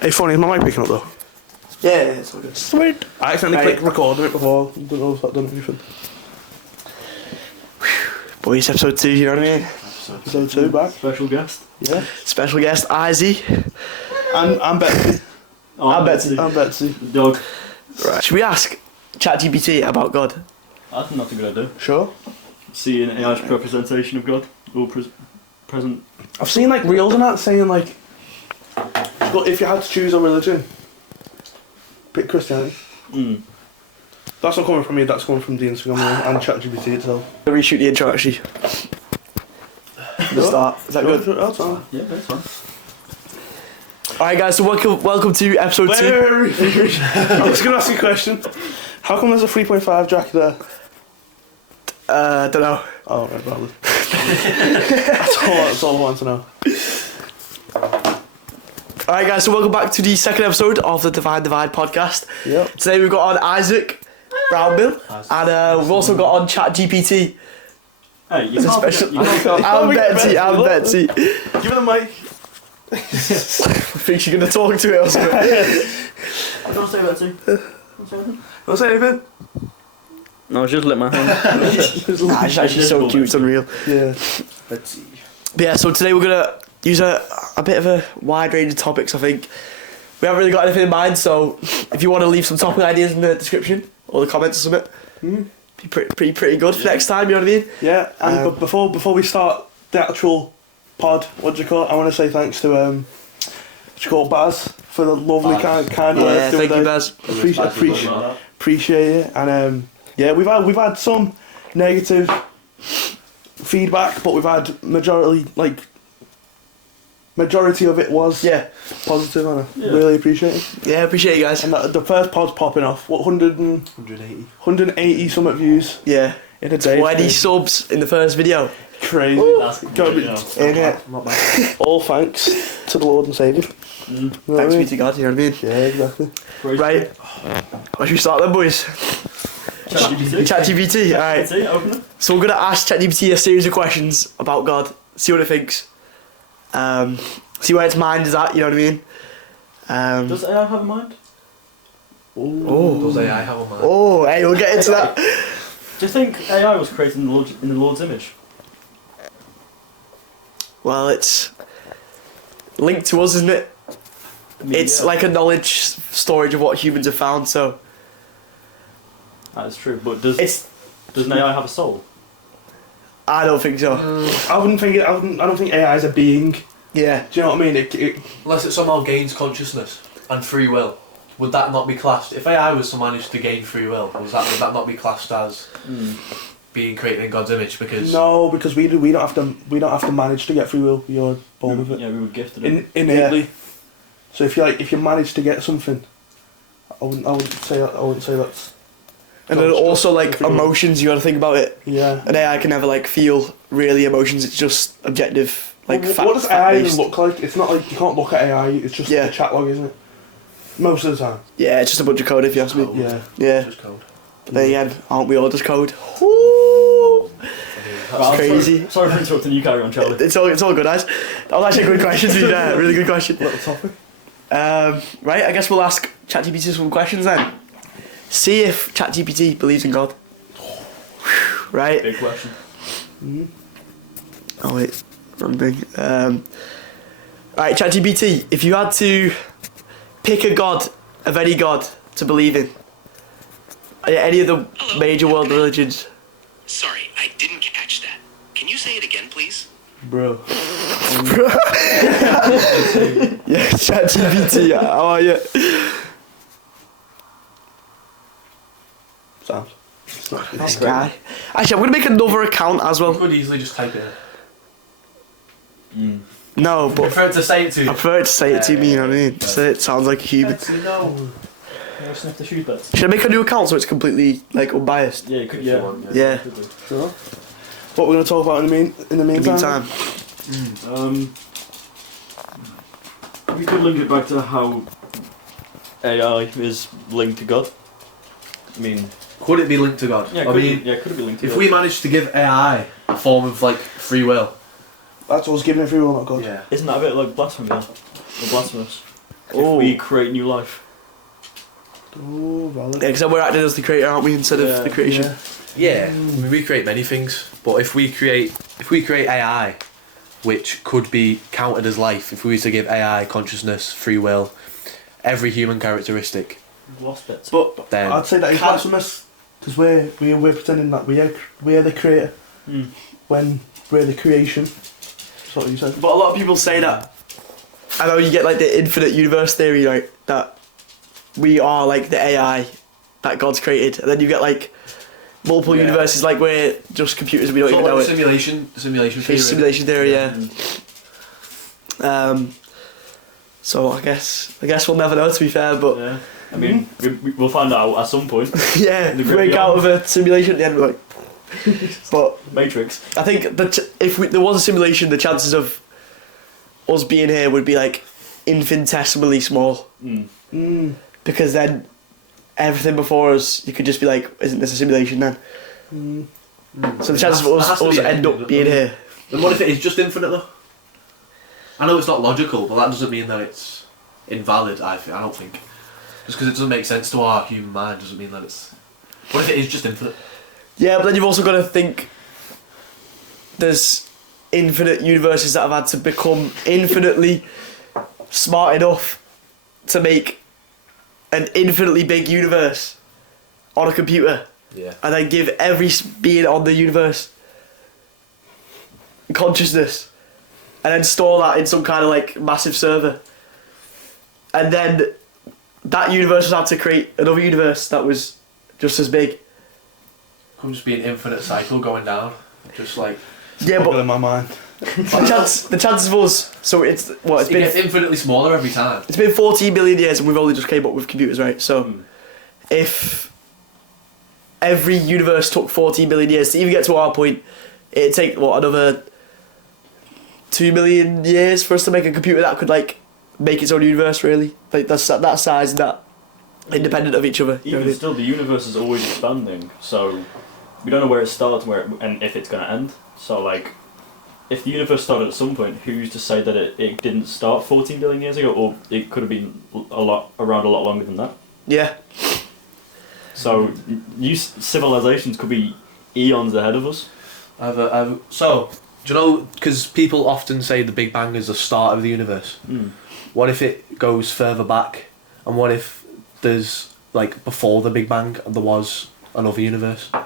Hey, funny, is my mic picking up though? Yeah, it's all good. Sweet. I accidentally clicked record on it before. I don't know if that done anything. Boys, episode 2, you know what I mean? Episode 2 back. Special guest. Yeah. Special guest, Izzy. I'm Betsy. Oh, I'm Betsy. I'm Betsy. The dog. Right. Should we ask ChatGPT about God? I think that's a good idea. Sure. See an AI's representation of God or present. I've seen like reels and that saying like, if you had to choose a religion, pick Christianity. Mm. That's not coming from me, that's coming from the Instagram and ChatGPT itself. Reshoot the intro actually. The start. Is that good? That's fine. Yeah, that's fine. Alright guys, so welcome to episode 2. Wait. I was going to ask you a question. How come there's a 3.5 jack there? Don't know. Oh, right, probably. That's all I want to know. Alright guys, so welcome back to the second episode of the Divide podcast. Yep. Today we've got on Isaac Brownbill and we've also got on ChatGPT. Hey, you As a can't special. forget- I'm Betsy. Give her the mic. I think she's gonna talk to it or something. I don't say that too. Want to say anything? No, I just lit my hand. Nah, she's actually so cute, it's unreal. Yeah. Betsy. But yeah, so today we're gonna use a bit of a wide range of topics. I think we haven't really got anything in mind, so if you want to leave some topic ideas in the description or the comments or something, be pretty good for next time. You know what I mean? Yeah, and but before we start the actual pod, what do you call it? I want to say thanks to what do you call it, Baz, for the lovely kind words. Yeah, thank you, Baz. Appreciate it, and yeah, we've had some negative feedback, but we've had majority of it was positive, and I really appreciate it. Yeah, appreciate you guys. And the first pod's popping off. What 180 something views Yeah, in a day. 20 subs in the first video. Crazy. That's Gotta be in it. All thanks to the Lord and Saviour. You know what I Thanks mean? be to God. You know what I mean? Yeah, exactly. Right. Where should we start then, boys? ChatGPT. All right. Open it. So we're gonna ask ChatGPT a series of questions about God. See what it thinks. See where its mind is at. You know what I mean? Does AI have a mind? Oh. Does AI have a mind? Oh, hey, we'll get into that. Do you think AI was created in the Lord's image? Well, it's linked to us, isn't it? I mean, It's yeah, like a knowledge storage of what humans have found. So that is true. But does an AI have a soul? I don't think so. I don't think AI is a being. Yeah. Do you know what I mean? Unless it somehow gains consciousness and free will, would that not be classed? If AI was to manage to gain free will, would that not be classed as being created in God's image? Because No, because we don't have to manage to get free will. You're born with it Yeah, we were gifted it. innately. So if you manage to get something, I wouldn't say that's. And then God's also just like free will. emotions, you gotta think about it. Yeah. An AI can never like feel really emotions. It's just objective, like Well, fact. what does AI even fact-based. look like? It's not like you can't look at AI. It's just a chat log, isn't it? Most of the time. Yeah, it's just a bunch of code if you ask me. Code. Yeah. Yeah. just code. But then again, aren't we all just code? Ooh. Right, crazy. Sorry for interrupting you, carry on, Charlie. It's all good, guys. That was actually a good question to be there. Really good question. Little topic. Right, I guess we'll ask ChatGPT some questions then. See if ChatGPT believes in God. Right. Big question. Oh wait, wrong thing. Right, ChatGPT. If you had to pick a god of any god to believe in, any of the major world religions. Sorry, I didn't catch that. Can you say it again, please? Bro. Yeah, ChatGPT. How are you? Sound. This guy. Actually, I'm gonna make another account as You well. could easily just type it in. No, I but prefer to say it to I you. prefer it to say it to me. You know what I mean? Say it sounds like a human. Betsy, no. Yeah, sniff the shoes bits. Should I make a new account so it's completely like unbiased? Yeah, you could. If you Yeah. want, Yeah. Could do. Sure. What we're going to talk about in the In the meantime? meantime. We could link it back to how AI is linked to God. I mean, Could it be linked to God? yeah, I could mean, could it be linked to if God? we managed to give AI a form of like free will, That's us giving it free will, not God. yeah. Isn't that a bit like blasphemy? Though? Or blasphemous? If we create new life. Oh, valid. Yeah, because then we're acting as the creator, aren't we, instead of the creation? Yeah. Yeah, I mean, we create many things, but if we create AI, which could be counted as life, if we were to give AI consciousness, free will, every human characteristic, Lost bits. But then I'd say that is blasphemous because we're pretending that we're the creator when we're the creation. That's what you said. But a lot of people say that. I know you get like the infinite universe theory, right? That we are like the AI that God's created, and then you get like multiple universes, like we're just computers. We don't even know like it. simulation theory. Simulation theory, yeah. So I guess we'll never know. To be fair, but Yeah. I mean, we'll find out at some point. yeah, The break out of a simulation at the end, like. But Matrix. I think that if there was a simulation, the chances of us being here would be like infinitesimally small. Because then everything before us, you could just be like, isn't this a simulation then? So the chances of us end up being here. Then what if it is just infinite though? I know it's not logical, but that doesn't mean that it's invalid. I don't think. Just because it doesn't make sense to our human mind doesn't mean that it's. What if it is just infinite? Yeah, but then you've also got to think there's infinite universes that have had to become infinitely smart enough to make an infinitely big universe on a computer. Yeah. And then give every being on the universe consciousness, and then store that in some kind of like massive server, and then that universe would have to create another universe that was just as big. Could just be an infinite cycle going down, just like. Yeah, But but in my mind. the chances of us, so it's what it's It been. gets infinitely smaller every time. It's been 14 billion years, and we've only just came up with computers, right? So if every universe took 14 billion years to even get to our point, it'd take another 2 million years for us to make a computer that could like make its own universe, really. Like that's that size and that independent of each other. You know what I Even mean? still, the universe is always expanding, so we don't know where it starts and if it's going to end. So, like, if the universe started at some point, who's to say that it didn't start 14 billion years ago, or it could have been around a lot longer than that? Yeah. So, new civilizations could be eons ahead of us. So, do you know? Because people often say the Big Bang is the start of the universe. What if it goes further back, and what if there's like before the Big Bang there was another universe? I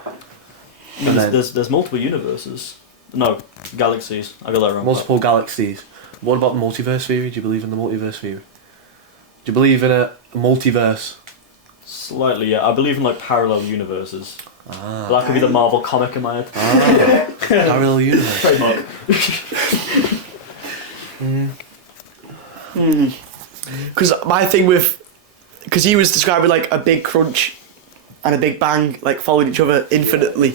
mean, there's multiple universes. No, galaxies. I got that wrong. Multiple galaxies. What about the multiverse theory? Do you believe in the multiverse theory? Do you believe in a multiverse? Slightly, yeah. I believe in like parallel universes. Ah. That could be the Marvel comic in my head. Parallel universe. Trademark. Because my thing with, because he was describing like a big crunch and a big bang like following each other infinitely.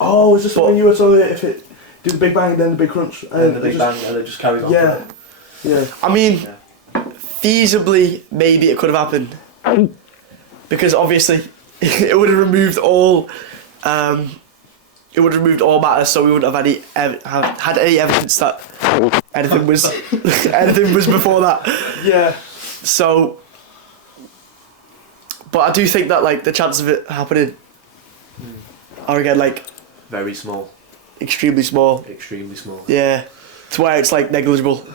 Oh, is this But- when you were talking about if it do the Big Bang and then the Big Crunch? And the it Big just- Bang, and it just carries on. Yeah. Yeah. I mean, feasibly, maybe it could have happened. Because obviously, it would have removed all, matter, so we wouldn't have had any evidence that anything was anything was before that. Yeah. So, but I do think that like the chance of it happening are again like Very small. extremely small. Extremely small. Yeah, to where it's like negligible.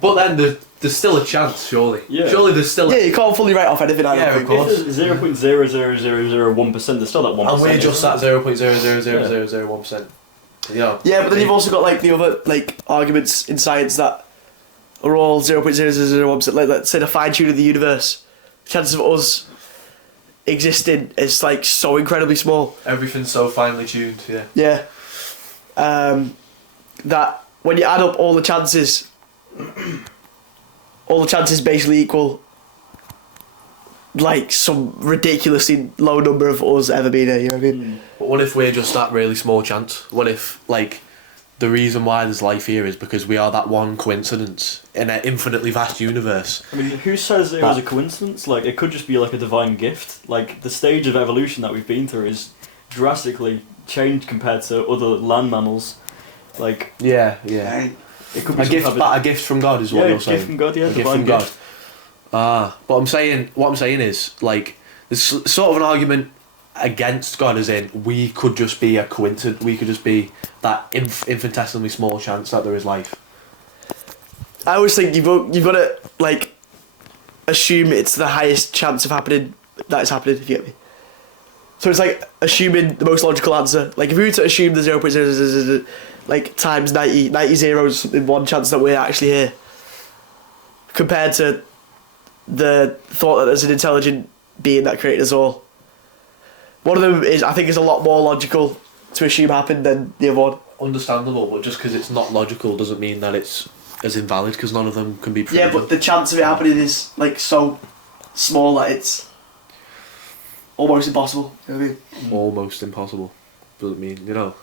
But then there's still a chance, surely. Yeah. Surely there's still. Yeah, you can't fully write off anything. I Yeah, don't of think. course. If there's 0.00001%, there's still that 1%. And we're just isn't at 0.00001%. Yeah. Yeah, but then you've also got like the other like arguments in science that are all 0.0001%. Like let's say the fine tuning of the universe, the chances of us existing is like so incredibly small. Everything's so finely tuned, yeah. Yeah. That when you add up all the chances basically equal like some ridiculously low number of us ever being here, you know what I mean? But what if we're just that really small chance? What if, like, the reason why there's life here is because we are that one coincidence in an infinitely vast universe? I mean, who says it was a coincidence? Like, it could just be like a divine gift. Like, the stage of evolution that we've been through is drastically changed compared to other land mammals. Like, Yeah, yeah. It could be A gift from God is what yeah, you're a saying. gift from God, yeah. A gift divine from God. But what I'm saying is, like, there's sort of an argument against God, as in we could just be a coincidence. We could just be that infinitesimally small chance that there is life. I always think you've got to like assume it's the highest chance of happening that it's happening. If you get me. So it's like assuming the most logical answer. Like if we were to assume the 0.000 like times 90 zeros in one chance that we're actually here, compared to the thought that there's an intelligent being that created us all. One of them I think is a lot more logical to assume happened than the other one. Understandable, but just because it's not logical doesn't mean that it's as invalid, because none of them can be proven. Yeah, but the chance of it happening is like so small that it's almost impossible. You know what I mean? Almost impossible. Doesn't mean,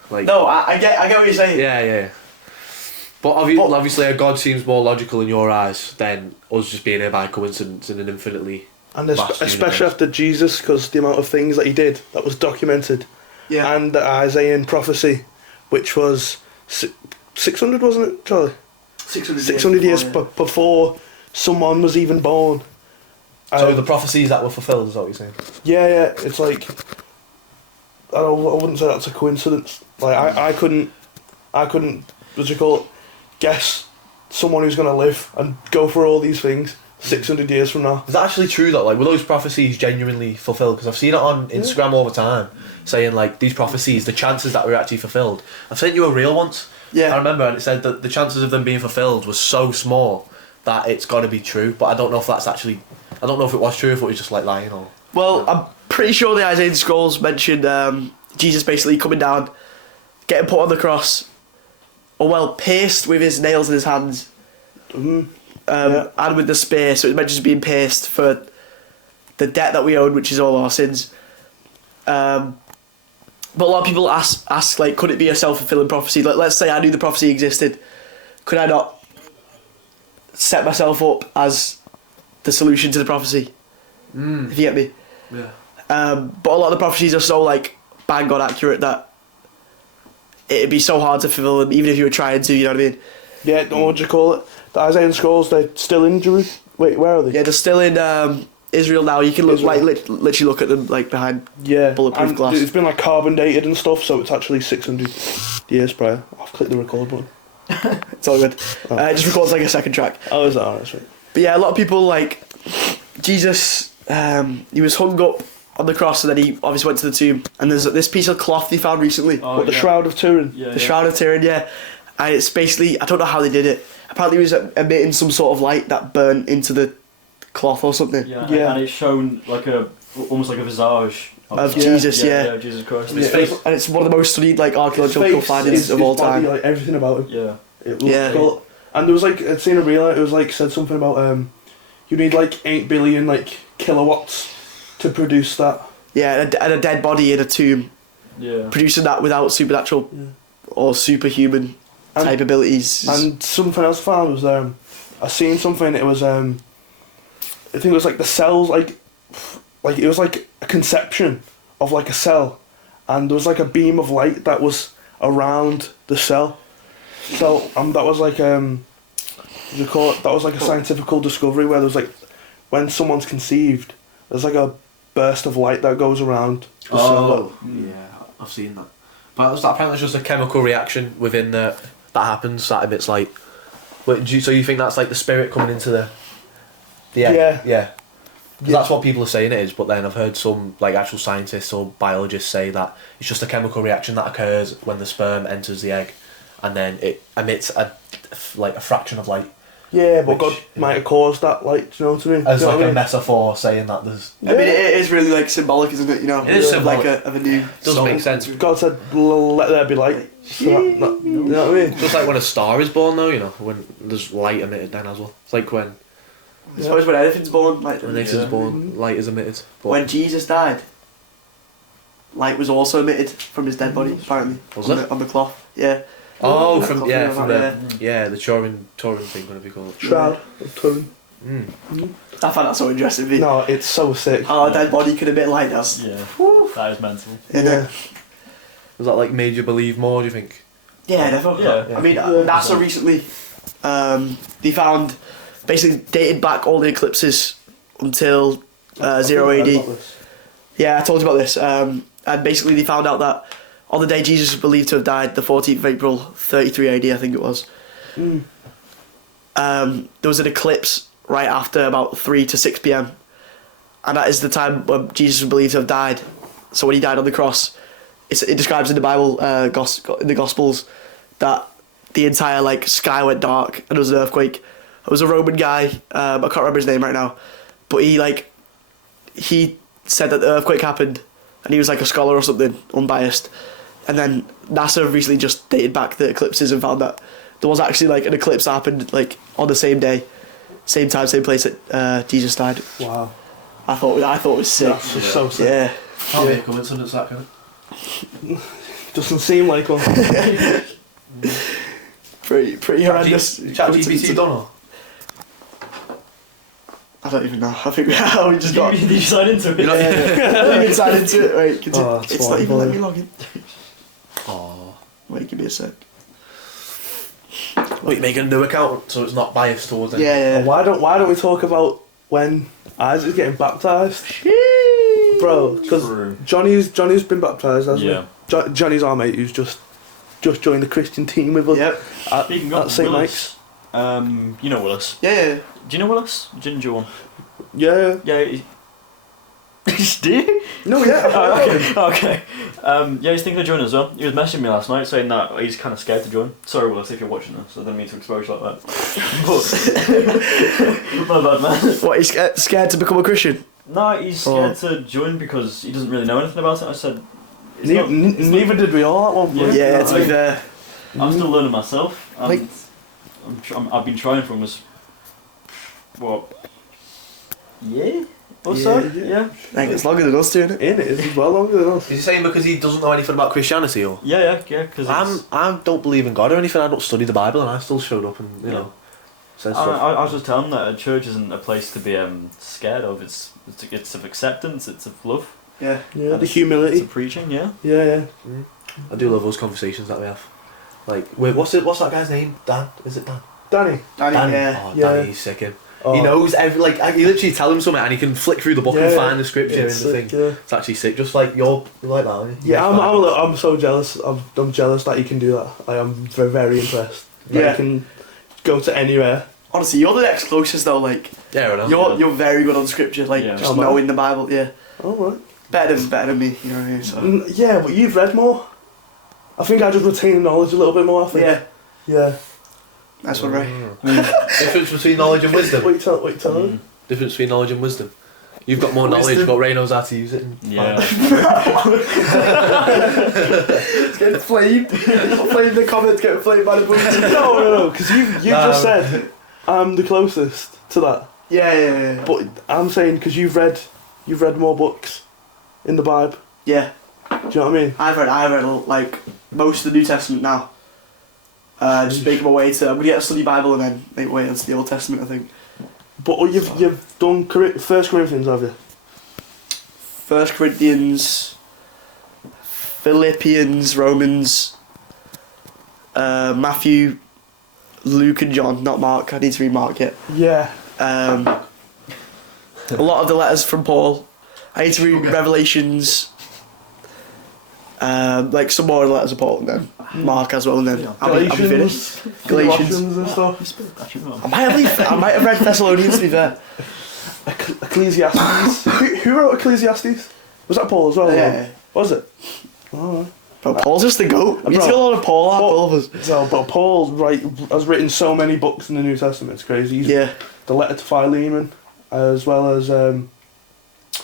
like... No, I get what you're saying. Yeah. But obviously a God seems more logical in your eyes than us just being here by coincidence in an infinitely And vast especially universe. after Jesus, because the amount of things that he did that was documented. Yeah. And the Isaiah prophecy, which was 600, wasn't it, Charlie? 600 years before someone was even born. So the prophecies that were fulfilled is what you're saying? Yeah, it's like... I wouldn't say that's a coincidence. Like, I couldn't, what do you call it, guess someone who's going to live and go for all these things 600 years from now. Is that actually true though? Like, were those prophecies genuinely fulfilled? Because I've seen it on Instagram all the time, saying like, these prophecies, the chances that were actually fulfilled. I've sent you a reel once. Yeah. I remember, and it said that the chances of them being fulfilled was so small that it's got to be true. But I don't know if that's actually... I don't know if it was true, if it was just like lying or... Well, I'm pretty sure the Isaiah Scrolls mentioned Jesus basically coming down, getting put on the cross, pierced with his nails in his hands, and with the spear. So it mentions being pierced for the debt that we own, which is all our sins. But a lot of people ask like, could it be a self-fulfilling prophecy? Like, let's say I knew the prophecy existed, could I not set myself up as the solution to the prophecy? If you get me. Yeah. But a lot of the prophecies are so like bang on accurate that it'd be so hard to fulfill them, even if you were trying to. You know what I mean? Yeah, what do you call it? The Isaiah Scrolls, they're still in Jerusalem. Wait, where are they? Yeah, they're still in Israel now. You can look Israel. like literally look at them like behind bulletproof and glass. it's been like carbon dated and stuff, so it's actually 600 years prior. I've clicked the record button. It's all good. It just records like a second track. Oh, is that alright? That's right. But yeah, a lot of people like Jesus. He was hung up on the cross, and then he obviously went to the tomb. And there's this piece of cloth they found recently, What, the Shroud of Turin? Yeah, the Shroud of Turin. Yeah, and it's basically, I don't know how they did it. Apparently, it was emitting some sort of light that burnt into the cloth or something. Yeah, and it's shown like almost like a visage Of Jesus, yeah. of Jesus Christ. And it's one of the most studied like archaeological His face, findings of all body, time. like, everything about him. Yeah. It was Yeah. cool. And there was like, I'd seen a reel, it was like, said something about you need like 8 billion like kilowatts to produce that. Yeah, and a dead body in a tomb, Yeah. producing that without supernatural or superhuman type abilities. And something else I found was I seen something. It was I think it was like the cells, like it was like a conception of like a cell, and there was like a beam of light that was around the cell. So that was like what do you call it? That was like a scientific discovery where there's like, when someone's conceived, there's like a burst of light that goes around the cell. Yeah, I've seen that. But apparently it's just a chemical reaction within that happens that emits light. So you think that's like the spirit coming into the egg? Yeah. 'Cause that's what people are saying it is, but then I've heard some like actual scientists or biologists say that it's just a chemical reaction that occurs when the sperm enters the egg, and then it emits a fraction of light. Yeah, but Which, God might have caused that light. Do you know what I mean? As Do you know like what I a mean? metaphor saying that there's... I mean, it is really like symbolic, isn't it? You know, It is symbolic. like of a new. Does make sense. God said, "Let there be light." So you know what I mean? Just like when a star is born though, when there's light emitted then as well. It's like when I suppose when anything's born, like this is born, light is emitted. But when Jesus died, light was also emitted from his dead body. Apparently, Was on it? On the cloth. Yeah. oh, That from cloth, yeah, you know, from that, the Turin thing, whatever you call it. Shroud of Turin. I find that so interesting. Mate. No, it's so sick. How a dead body can emit light. That's Yeah. That is mental. Yeah. Was that like made you believe more? Do you think? yeah, definitely. Yeah. I mean, Yeah. NASA recently They found, basically dated back all the eclipses until 0 AD. Yeah, I told you about this. And basically they found out that on the day Jesus was believed to have died, the 14th of April, 33 AD, I think it was, there was an eclipse right after about 3 to 6 p.m. And that is the time when Jesus was believed to have died. So when he died on the cross, it describes in the Bible, in the Gospels, that the entire like sky went dark and there was an earthquake. It was a Roman guy, I can't remember his name right now, but he said that the earthquake happened, and he was like a scholar or something, unbiased. And then NASA recently just dated back the eclipses and found that there was actually like an eclipse that happened like on the same day, same time, same place that Jesus died. Wow. I thought it was sick. That's just so sick. Yeah. Can't be a coincidence, that kind Doesn't seem like one. Pretty horrendous. ChatGPT done or? I don't even know. I think we just got. Did you sign into it? I think we signed into it. Wait, that's it's not fine, even letting boy. me log in. Oh. Wait, give me a sec. What, you making a new account so it's not biased towards anything? Yeah. Why don't we talk about when Isaac's getting baptised? Bro, because True. Johnny's been baptised, hasn't Yeah. he? Johnny's our mate who's just joined the Christian team with us Yep. Speaking at of St. Willis, you know Willis. Yeah. Do you know Willis? Ginger one. Yeah. Yeah. Do you? No, yeah. Okay. Yeah, he's thinking of joining as well. He was messaging me last night saying that he's kind of scared to join. Sorry, Willis, if you're watching this. I didn't mean to expose you like that. But my bad, man. What? He's scared to become a Christian? No, he's scared to join because he doesn't really know anything about it. I said, Neither did we all at one point. Yeah. To be fair. I'm still learning myself. And Like- I've been trying for almost yeah, or so. Yeah. Like, it's longer than us doing it. In it is well longer than us. Is he saying because he doesn't know anything about Christianity or? Yeah. Because I don't believe in God or anything. I don't study the Bible, and I still showed up and said stuff. I was just telling him that a church isn't a place to be scared of. It's of acceptance. It's of love. Yeah. Yeah, the It's humility. of preaching. Yeah. Yeah. I do love those conversations that we have. Like, wait, what's that guy's name? Dan? Is it Dan? Danny. Danny, yeah. Oh, Yeah. Danny, he's sick him. Oh. He knows every you literally tell him something and he can flick through the book and Yeah, find the scripture in the it's sick, thing. yeah. It's actually sick. Just like you're like that, aren't you? Yeah, I'm so jealous. I'm jealous that you can do that. I'm very, very impressed. That Yeah. you can go to anywhere. Honestly, you're the next closest though. Like, Yeah, I know. you're very good on scripture. Like, Yeah. just Oh, man. knowing the Bible. Yeah. Oh, right. Better than me. You know what I mean? So. Yeah, but you've read more. I think I just retain knowledge a little bit more. I think. Yeah. Yeah. That's one, right? Difference between knowledge and wisdom. What you telling me? Difference between knowledge and wisdom. You've got more knowledge, Wisdom. but Ray knows how to use it. Yeah. It's getting flamed. Flamed the comments, getting flamed by the books. No, because you just said I'm the closest to that. Yeah. But I'm saying because you've read more books in the Bible. Yeah. Do you know what I mean? I've read like most of the New Testament now. Just making my way to. I'm gonna get a study Bible and then make my way into the Old Testament, I think. But you've done First Corinthians, have you? 1 Corinthians, Philippians, Romans, Matthew, Luke and John, not Mark. I need to read Mark yet. Yeah. A lot of the letters from Paul. I need to read Revelations. Like some more of the letters of Paul and then Mark as well, and then I'll be finished. Galatians. Colossians and stuff. I might have read Thessalonians, to be fair. Ecclesiastes. who wrote Ecclesiastes? Was that Paul as well? Yeah. Was it? Oh. But Paul's just the goat. We Bro, need to go on a Paul, all of us. So, but Paul has written so many books in the New Testament. It's crazy. Yeah. The letter to Philemon, as well as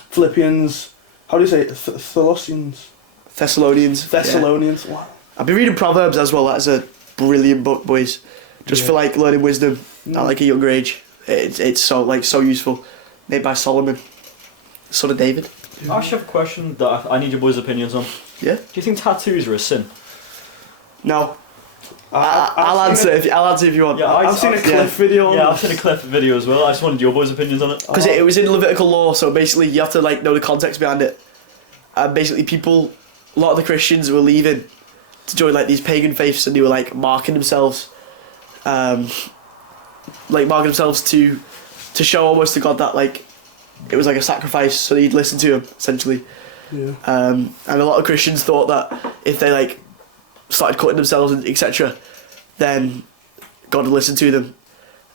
Philippians. How do you say it? Thessalonians. Thessalonians. Yeah. Wow. I've been reading Proverbs as well. That's a brilliant book, boys. Just for like learning wisdom at like a younger age. It's so useful. Made by Solomon, son of David. I actually have a question that I need your boys' opinions on. Yeah. Do you think tattoos are a sin? No. I'll answer if you want. Yeah, I've seen a Cliff video. Yeah, I've seen a Cliff video as well. I just wanted your boys' opinions on it. Because it was in Levitical law, so basically you have to like know the context behind it. And basically a lot of the Christians were leaving to join like these pagan faiths, and they were like marking themselves like marking themselves to show almost to God that like it was like a sacrifice, so he'd listen to him essentially. Yeah. And a lot of Christians thought that if they like started cutting themselves and etc., then God would listen to them.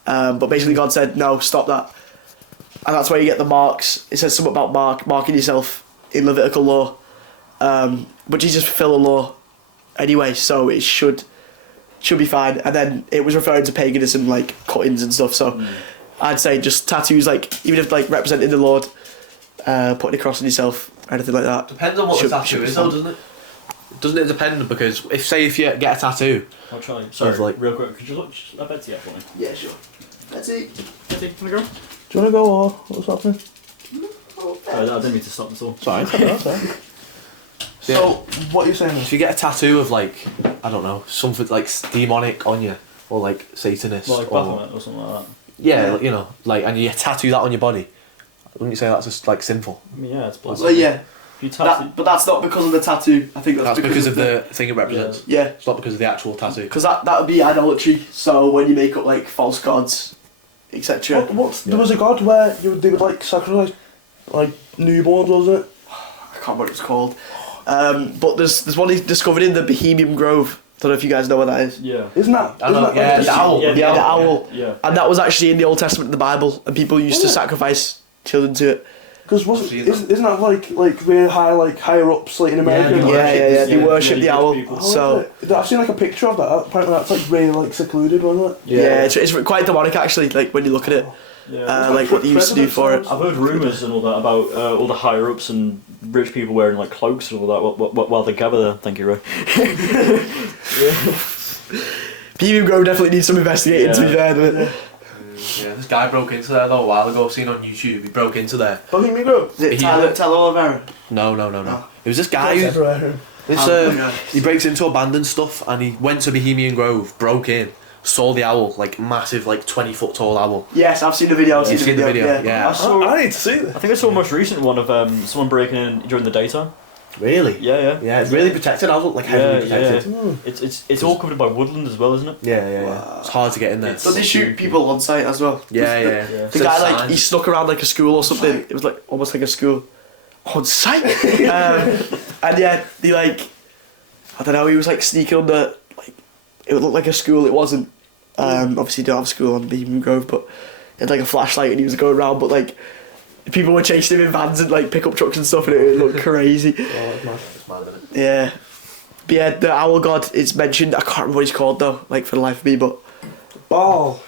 But basically God said no, stop that. And that's where you get the marks. It says something about marking yourself in Levitical law. But Jesus fulfilled the law anyway, so it should be fine. And then it was referring to paganism, like cuttings and stuff. So I'd say just tattoos, like even if like representing the Lord, putting a cross on yourself, anything like that. Depends on what the tattoo is, though, doesn't it? Doesn't it depend? Because if you get a tattoo, I'll try. Sorry, like- real quick. Could you look at Betsy for me? Yeah, sure. Betsy, Betsy, can I go? Do you want to go or what's happening? I didn't mean to stop at all. sorry. So, what are you saying? If you get a tattoo of like, I don't know, something like demonic on you, or like Satanist, Like or Baphomet or something like that. yeah, you know, like, and you tattoo that on your body, wouldn't you say that's just like sinful? I mean, yeah, it's blood. well, yeah, If you tattoo, but that's not because of the tattoo. I think That's because of the thing it represents. yeah, It's not because of the actual tattoo. because that would be idolatry. So when you make up like false gods, etc. There was a god where they would like sacrifice like newborns, wasn't it? I can't remember what it's called. But there's one he discovered in the Bohemian Grove. Don't know if you guys know what that is. yeah. Isn't that? I know, Isn't that yeah, like the owl. Yeah, Yeah, the owl. Yeah. And that was actually in the Old Testament in the Bible, and people used to Was it? sacrifice children to it. Because isn't that like really higher ups like in America? Yeah, Yeah, they Yeah, worship the religious owl. people. Oh, So is it? I've seen like a picture of that. Apparently that's like really like secluded, wasn't it? yeah, it's quite demonic actually. Like when you look at it, Yeah. like what they used to do for it. I've heard rumours and all that about all the higher ups and rich people wearing like cloaks and all that while they gather there. Thank you, Ray. Bohemian Grove definitely needs some investigating to be fair. Doesn't it? Yeah, this guy broke into there though a while ago. I've seen on YouTube. He broke into there. Bohemian Grove. Is it Yeah. Tyler Oliveira? No. Oh. It was this guy. That's everywhere. He breaks into abandoned stuff, and he went to Bohemian Grove, broke in, saw the owl, like massive, like 20-foot tall owl. Yes, I've seen the video. You've seen the video, yeah. I need to see this. I think I saw a most recent one of someone breaking in during the daytime. Really? Yeah. Yeah, it's really protected owl, like heavily protected. It's all covered by woodland as well, isn't it? Yeah. It's hard to get in there. So they shoot people on site as well. Yeah. The guy like he snuck around like a school or something. It was like almost like a school on site. And yeah, he like I don't know. He was like sneaking under like it would look like a school. It wasn't. Obviously, you don't have a school on Bohemian Grove, but he had like a flashlight and he was going around. But like people were chasing him in vans and like pickup trucks and stuff, and it looked crazy. It's mad, isn't it? Yeah. But yeah, the owl god is mentioned. I can't remember what he's called though. Like for the life of me, but Baal.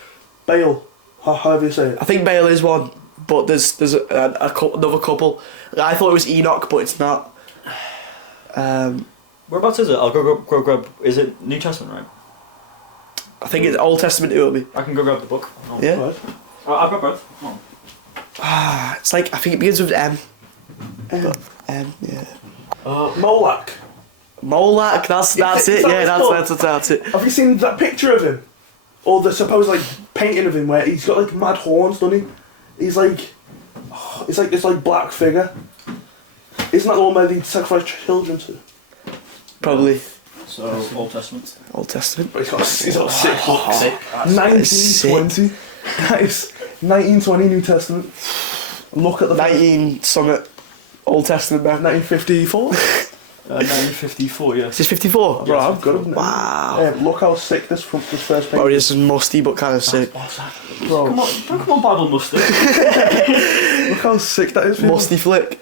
However you say it. I think Bale is one, but there's another couple. I thought it was Enoch, but it's not. Whereabouts is it? I'll go grab. Is it New Testament, right? I think it's Old Testament. It will be. I can go grab the book. Oh. Yeah. Right. I've got both. Oh. It's like I think it begins with M. Yeah. Molak. Molak. That's it. Yeah, that's it. Have you seen that picture of him? Or the supposed like painting of him where he's got like mad horns, doesn't he? He's like, it's like this like black figure. Isn't that the one where they sacrifice children to? Probably So Old Testament. Old Testament. But he's got a sick look. Sick. 1920. Nice. 1920 New Testament. Look at the 19 summit. Old Testament man. 1954. 1954, yeah. Is this 54? Bro, I'm good. Wow. Look how sick this first page. Oh, this is musty but kind of sick. Bro, Come on, Bible Musty. look how sick that is. Musty flick.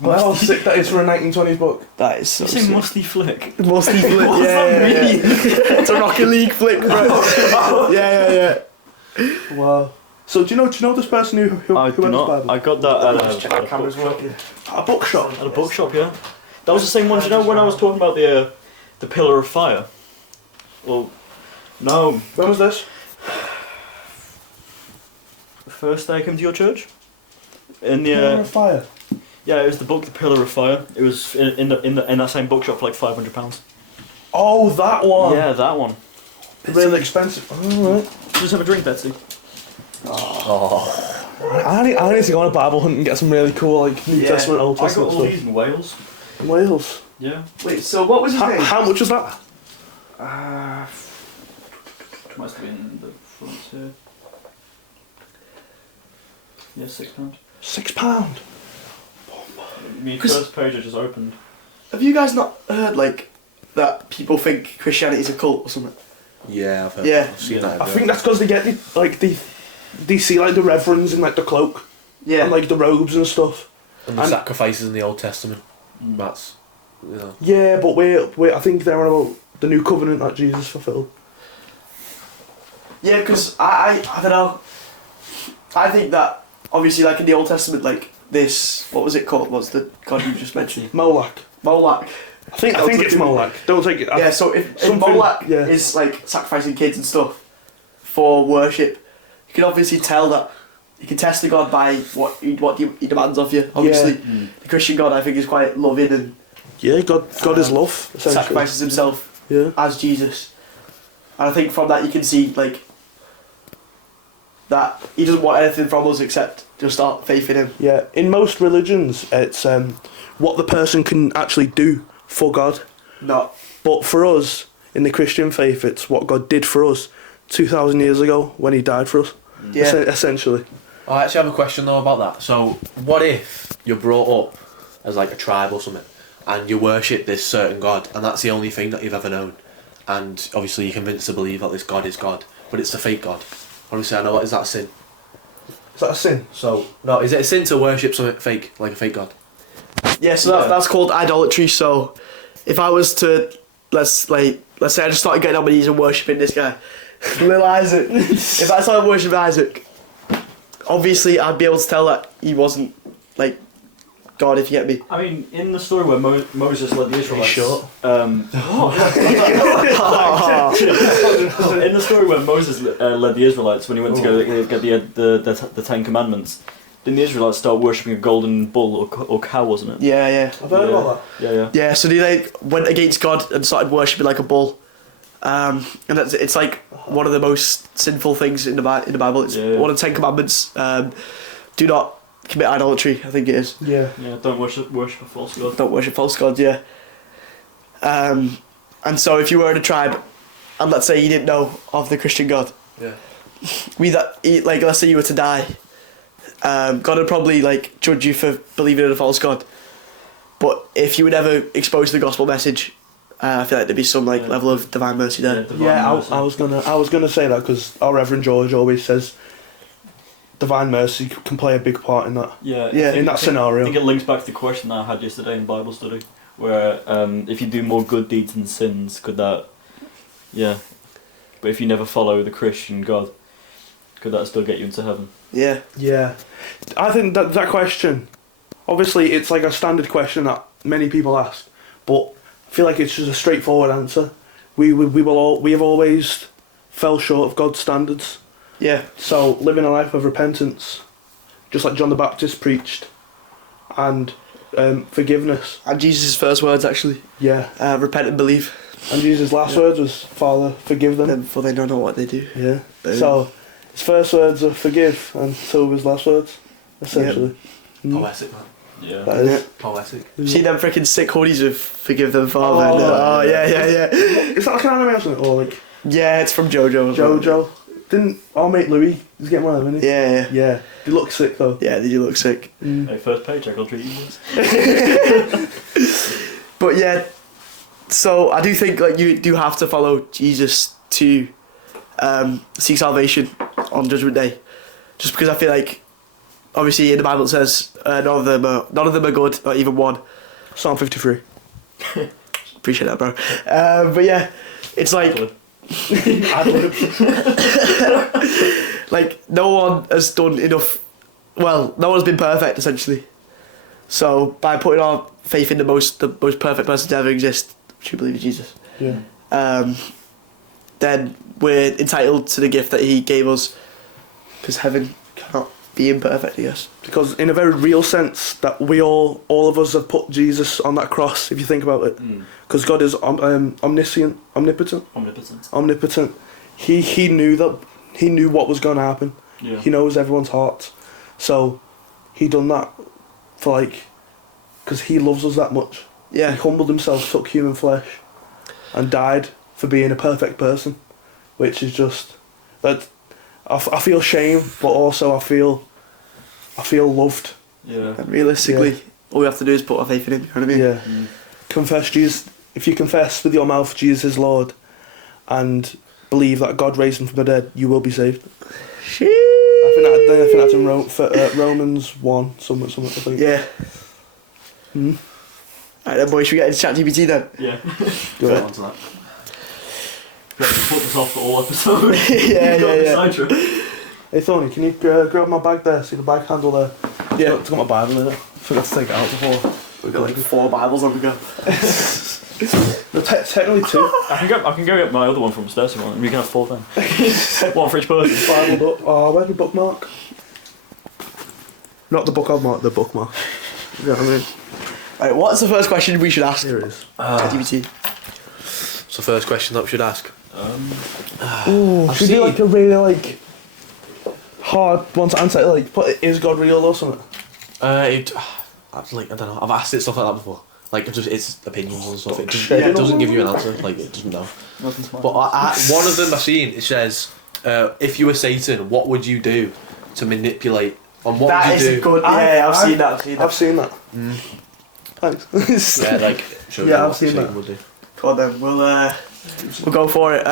Look how sick that is for a 1920s book. That is so You say sick. musty flick. Musty flick. What does Yeah, that yeah, mean? yeah. It's a Rocket League flick, bro. yeah. Wow. So do you know this person who I went do to not. Bible? I got that Check at the a cameras bookshop. working. A bookshop. At a bookshop, yeah. That was the same one. Do you know when I was talking about the pillar of fire? Well, no. When was this? The first day I came to your church. In the Pillar of Fire. yeah, it was the book, The Pillar of Fire. It was in that same bookshop for like £500. Oh, that one. Yeah, that one. Really expensive. Alright. Just have a drink, Betsy. I need to go on a Bible hunt and get some really cool like New Testament, Old I got Testament all stuff. these in Wales. In Wales. Yeah. Wait, so what was his name? How much was that? Must have been the front here. Yeah, £6. £6. My 'Cause- first page I just opened. Have you guys not heard like that people think Christianity is a cult or something? Yeah, I've heard Yeah. that. I've seen Yeah. that. I everywhere. think that's because they get they see like the reverends in like the cloak Yeah. and like the robes and stuff. And the and- sacrifices in the Old Testament. That's, Yeah, but we're I think they're on about the new covenant that Jesus fulfilled. Yeah, because I don't know. I think that obviously, like in the Old Testament, like this, what was it called? What's the god you just mentioned? Moloch. Moloch. I think it's Moloch. Don't take it. Yeah, so if something- Moloch yeah. is like sacrificing kids and stuff for worship, you can obviously tell that you can test the God by what he demands of you. Obviously, the Christian God I think is quite loving and Yeah, God is love. Essentially. sacrifices himself Yeah. as Jesus. And I think from that you can see like that he doesn't want anything from us except just our faith in him. Yeah. In most religions, it's what the person can actually do for God. Not But for us, in the Christian faith, it's what God did for us 2,000 years ago when He died for us. yeah. Essentially. I actually have a question though about that. So, what if you're brought up as like a tribe or something, and you worship this certain god, and that's the only thing that you've ever known, and obviously you're convinced to believe that this god is God, but it's the fake god. Obviously, I know, what is that a sin? Is that a sin? So, no, is it a sin to worship something fake, like a fake god? Yeah, so Yeah. that's called idolatry. So if I was to let's say I just started getting on my knees and worshipping this guy, little Isaac. If I started worshipping Isaac, obviously I'd be able to tell that he wasn't like God, if you get me. I mean, in the story where Moses led the Israelites. short. In the story where Moses led the Israelites when he went to go get the Ten Commandments, didn't the Israelites start worshipping a golden bull or cow, wasn't it? Yeah. I've heard about Yeah. Yeah, so they like went against God and started worshipping like a bull. And it's like one of the most sinful things in the Bible. It's one of the 10 Commandments. Do not commit idolatry, I think it is. that. Yeah. Yeah, don't worship a false god. Don't worship false gods, yeah. And so if you were in a tribe, and let's say you didn't know of the Christian God, Yeah. let's say you were to die, God would probably like judge you for believing in a false God. But if you were never exposed to the gospel message, I feel like there'd be some like level of divine mercy there. Yeah, I was gonna say that because our Reverend George always says divine mercy can play a big part in that. Yeah, Yeah, in that scenario. I think it links back to the question I had yesterday in Bible study, where if you do more good deeds than sins, could that, but if you never follow the Christian God, could that still get you into heaven? Yeah. Yeah, I think that question, obviously, it's like a standard question that many people ask, but I feel like it's just a straightforward answer. We have always fell short of God's standards. Yeah. So living a life of repentance, just like John the Baptist preached, and forgiveness. And Jesus' first words actually, Yeah, repent and believe, and Jesus' last words was, "Father, forgive them." for they don't know what they do. Yeah. Boom. So his first words are forgive, and so were his last words, essentially. Poetic, man. Yeah. That is. Poetic. See them freaking sick hoodies with forgive them, Father. Oh, yeah. Is that like an anime or something? Or like Yeah, it's from JoJo. as well. JoJo? Didn't our mate Louis is getting one of them, isn't he? Yeah. Yeah. They look sick though. Yeah, they do look sick. Hey, first paycheck, I'll treat you this. But yeah, so I do think like you do have to follow Jesus to seek salvation on Judgment Day, just because I feel like obviously in the Bible it says none of them are good, not even one. Psalm 53. Appreciate that, bro. But yeah, it's like like no one has done enough. Well, no one's been perfect essentially. So by putting our faith in the most perfect person to ever exist, which we believe in Jesus, Yeah. then we're entitled to the gift that He gave us, because heaven cannot be imperfect, I guess. Because in a very real sense, that we all of us have put Jesus on that cross. If you think about it, because God is omniscient, omnipotent. He knew that. He knew what was going to happen. Yeah. He knows everyone's heart. So He done that for because He loves us that much. Yeah. He humbled Himself, took human flesh, and died for being a perfect person, which is just that. I feel shame, but also I feel I feel loved. Yeah. And realistically, all we have to do is put our faith in him, you know what I mean? Yeah. Confess Jesus. If you confess with your mouth Jesus is Lord, and believe that God raised him from the dead, you will be saved. I think that's in Romans 1, something, I think. Yeah. Right then, boys, should we get into ChatGPT then? Yeah. Go Get ahead. onto that. Put this off for all episodes. yeah. Hey Tony, can you grab my bag there? See the bag handle there? Yeah. It's got my Bible in it. Forgot to take it out before. We've got like 4 Bibles on the go. No, technically 2. I can go get my other one from upstairs if you want, and we can have 4 then. One for each person. Bible up. Oh, where's my bookmark? Not the book I've marked, the bookmark. You know what I mean? Right, what's the first question we should ask? Here it is. ChatGPT. It's the first question that we should ask. Ooh, I've should we do seen- like a really like hard one to answer? Like, put is God real or something? I don't know. I've asked it stuff like that before. Like it's opinions and stuff. Yeah. It doesn't give you an answer. Like it doesn't know. Nothing smart. But one of them I've seen. It says, if you were Satan, what would you do to manipulate? And what That would is you do? a good. Yeah, I've seen that. I've seen that. Thanks. Yeah, like show Yeah, you I've what seen Satan that. would do. Go on then. We'll go for it.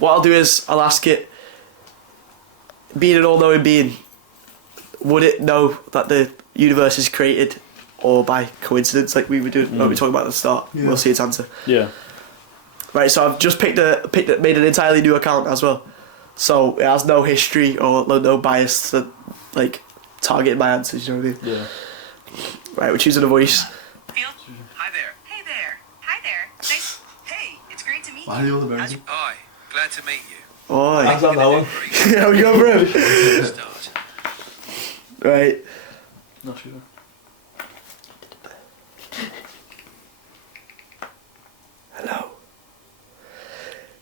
What I'll do is I'll ask it. Being an all-knowing being, would it know that the universe is created, or by coincidence, like we were doing, what we were talking about at the start? Yeah. We'll see its answer. Yeah. Right. So I've just made an entirely new account as well. So it has no history or no bias to like target my answers. You know what I mean? Yeah. Right. We're choosing a voice. Field? Hi there. Hey there. Hi there. Nice. Hey, it's great to meet Why are you all the How's you- Hi. Glad to meet you. Oi. How's that one? Yeah, we go for him. Start. Right. Not sure. Hello.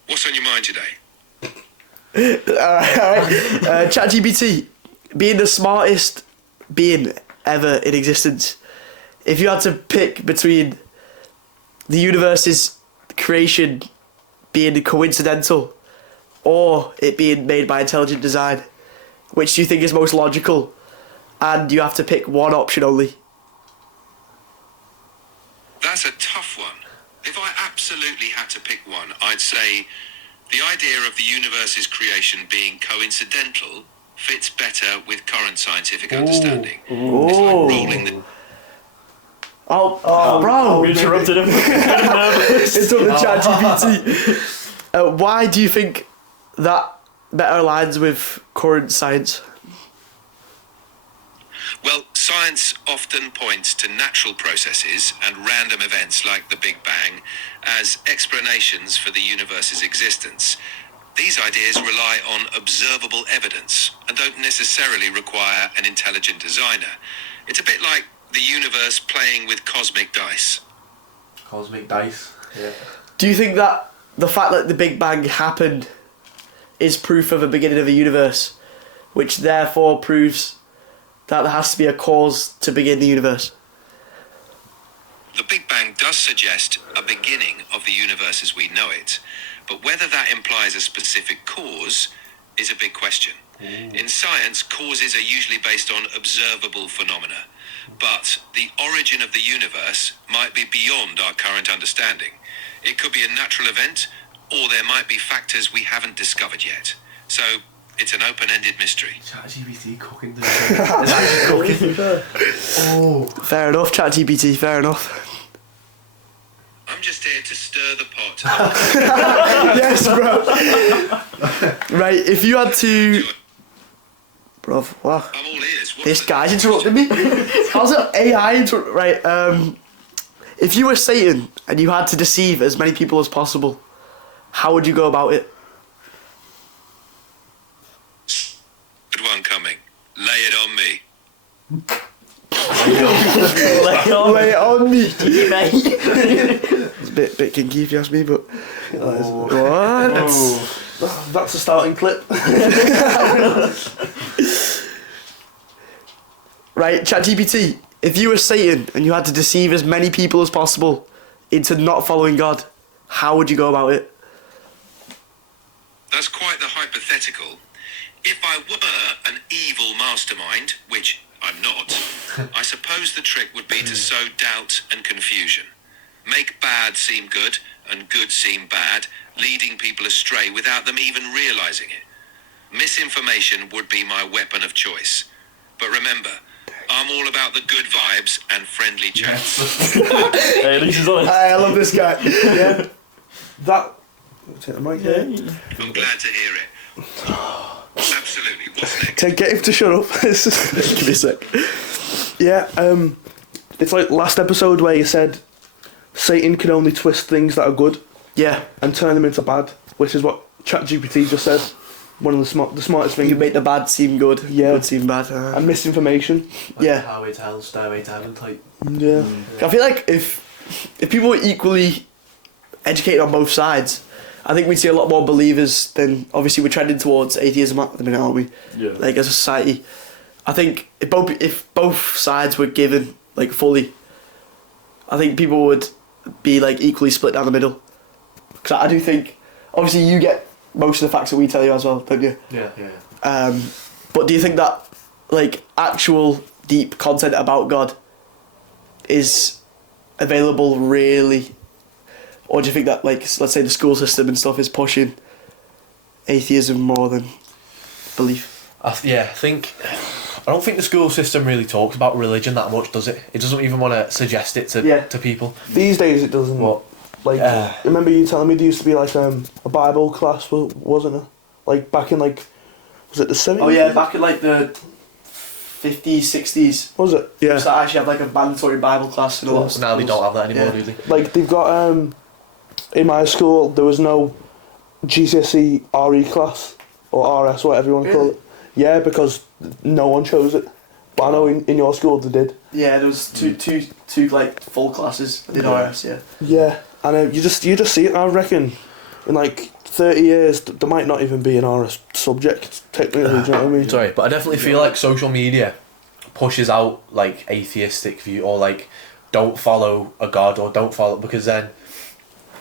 What's on your mind today? Alright. ChatGPT, being the smartest being ever in existence, if you had to pick between the universe's creation being coincidental or it being made by intelligent design, which do you think is most logical? And you have to pick one option only. That's a tough one. If I absolutely had to pick one, I'd say the idea of the universe's creation being coincidental fits better with current scientific understanding. It's like rolling the... Bro! We interrupted him. Getting nervous. It's on the ChatGPT. Why do you think that better aligns with current science? Well, science often points to natural processes and random events like the Big Bang as explanations for the universe's existence. These ideas rely on observable evidence and don't necessarily require an intelligent designer. It's a bit like the universe playing with cosmic dice. Cosmic dice. Yeah. Do you think that the fact that the Big Bang happened is proof of a beginning of a universe, which therefore proves that there has to be a cause to begin the universe? The Big Bang does suggest a beginning of the universe as we know it, but whether that implies a specific cause is a big question. In science, causes are usually based on observable phenomena, but the origin of the universe might be beyond our current understanding. It could be a natural event, or there might be factors we haven't discovered yet. So, it's an open-ended mystery. ChatGPT cooking the It's actually cooking. Oh. Fair enough, ChatGPT, fair enough. I'm just here to stir the pot. Yes, bro. Right, if you had to... Bro, what? I'm all ears. What's This the- guy's interrupting me. How's it AI Right, if you were Satan and you had to deceive as many people as possible, how would you go about it? Good one coming. Lay it on me. Lay it on me, mate. It's a bit kinky if you ask me, but... What? That's a starting clip. Right, ChatGPT, if you were Satan and you had to deceive as many people as possible into not following God, how would you go about it? That's quite the hypothetical. If I were an evil mastermind, which I'm not. I suppose the trick would be to sow doubt and confusion. Make bad seem good and good seem bad, leading people astray without them even realizing it. Misinformation would be my weapon of choice. But remember, I'm all about the good vibes and friendly chats. Hey, at least he's honest. I love this guy. Yeah. That. Take the mic here. I'm glad to hear it. Absolutely. What's next? Get him to shut up. Give me a sec. Yeah, it's like last episode where you said Satan can only twist things that are good Yeah. and turn them into bad, which is what ChatGPT just said. One of the smartest things. You make the bad seem good, Yeah. good seem bad. And misinformation. Yeah. Highway to Hell, Stairway to Heaven type. Yeah. I feel like if people were equally educated on both sides, I think we'd see a lot more believers than, obviously we're trending towards atheism at the minute, aren't we? Yeah. Like as a society. I think if both sides were given like fully, I think people would be like equally split down the middle. Because I do think, obviously you get most of the facts that we tell you as well, don't you? Yeah. But do you think that like actual deep content about God is available really? Or do you think that, like, let's say the school system and stuff is pushing atheism more than belief? I don't think the school system really talks about religion that much, does it? It doesn't even want to suggest it to people. These days it doesn't. What? Like, remember you telling me there used to be like a Bible class, wasn't it? Like back in like, was it the 70s? Oh yeah, back in like the 50s, 60s. Was it? They Yeah. used to actually have like a mandatory Bible class and a lot of Now they don't have that anymore, Yeah. do they? Like they've got in my school there was no GCSE RE class or RS, whatever you want to call it. Yeah, because no one chose it. But I know in your school they did. Yeah, there was two like full classes that did RS, yeah. Yeah, and you just see it. I reckon in like 30 years there might not even be an RS subject technically. Do you know what I mean? Sorry, but I definitely feel like social media pushes out like atheistic view or like don't follow a god or don't follow, because then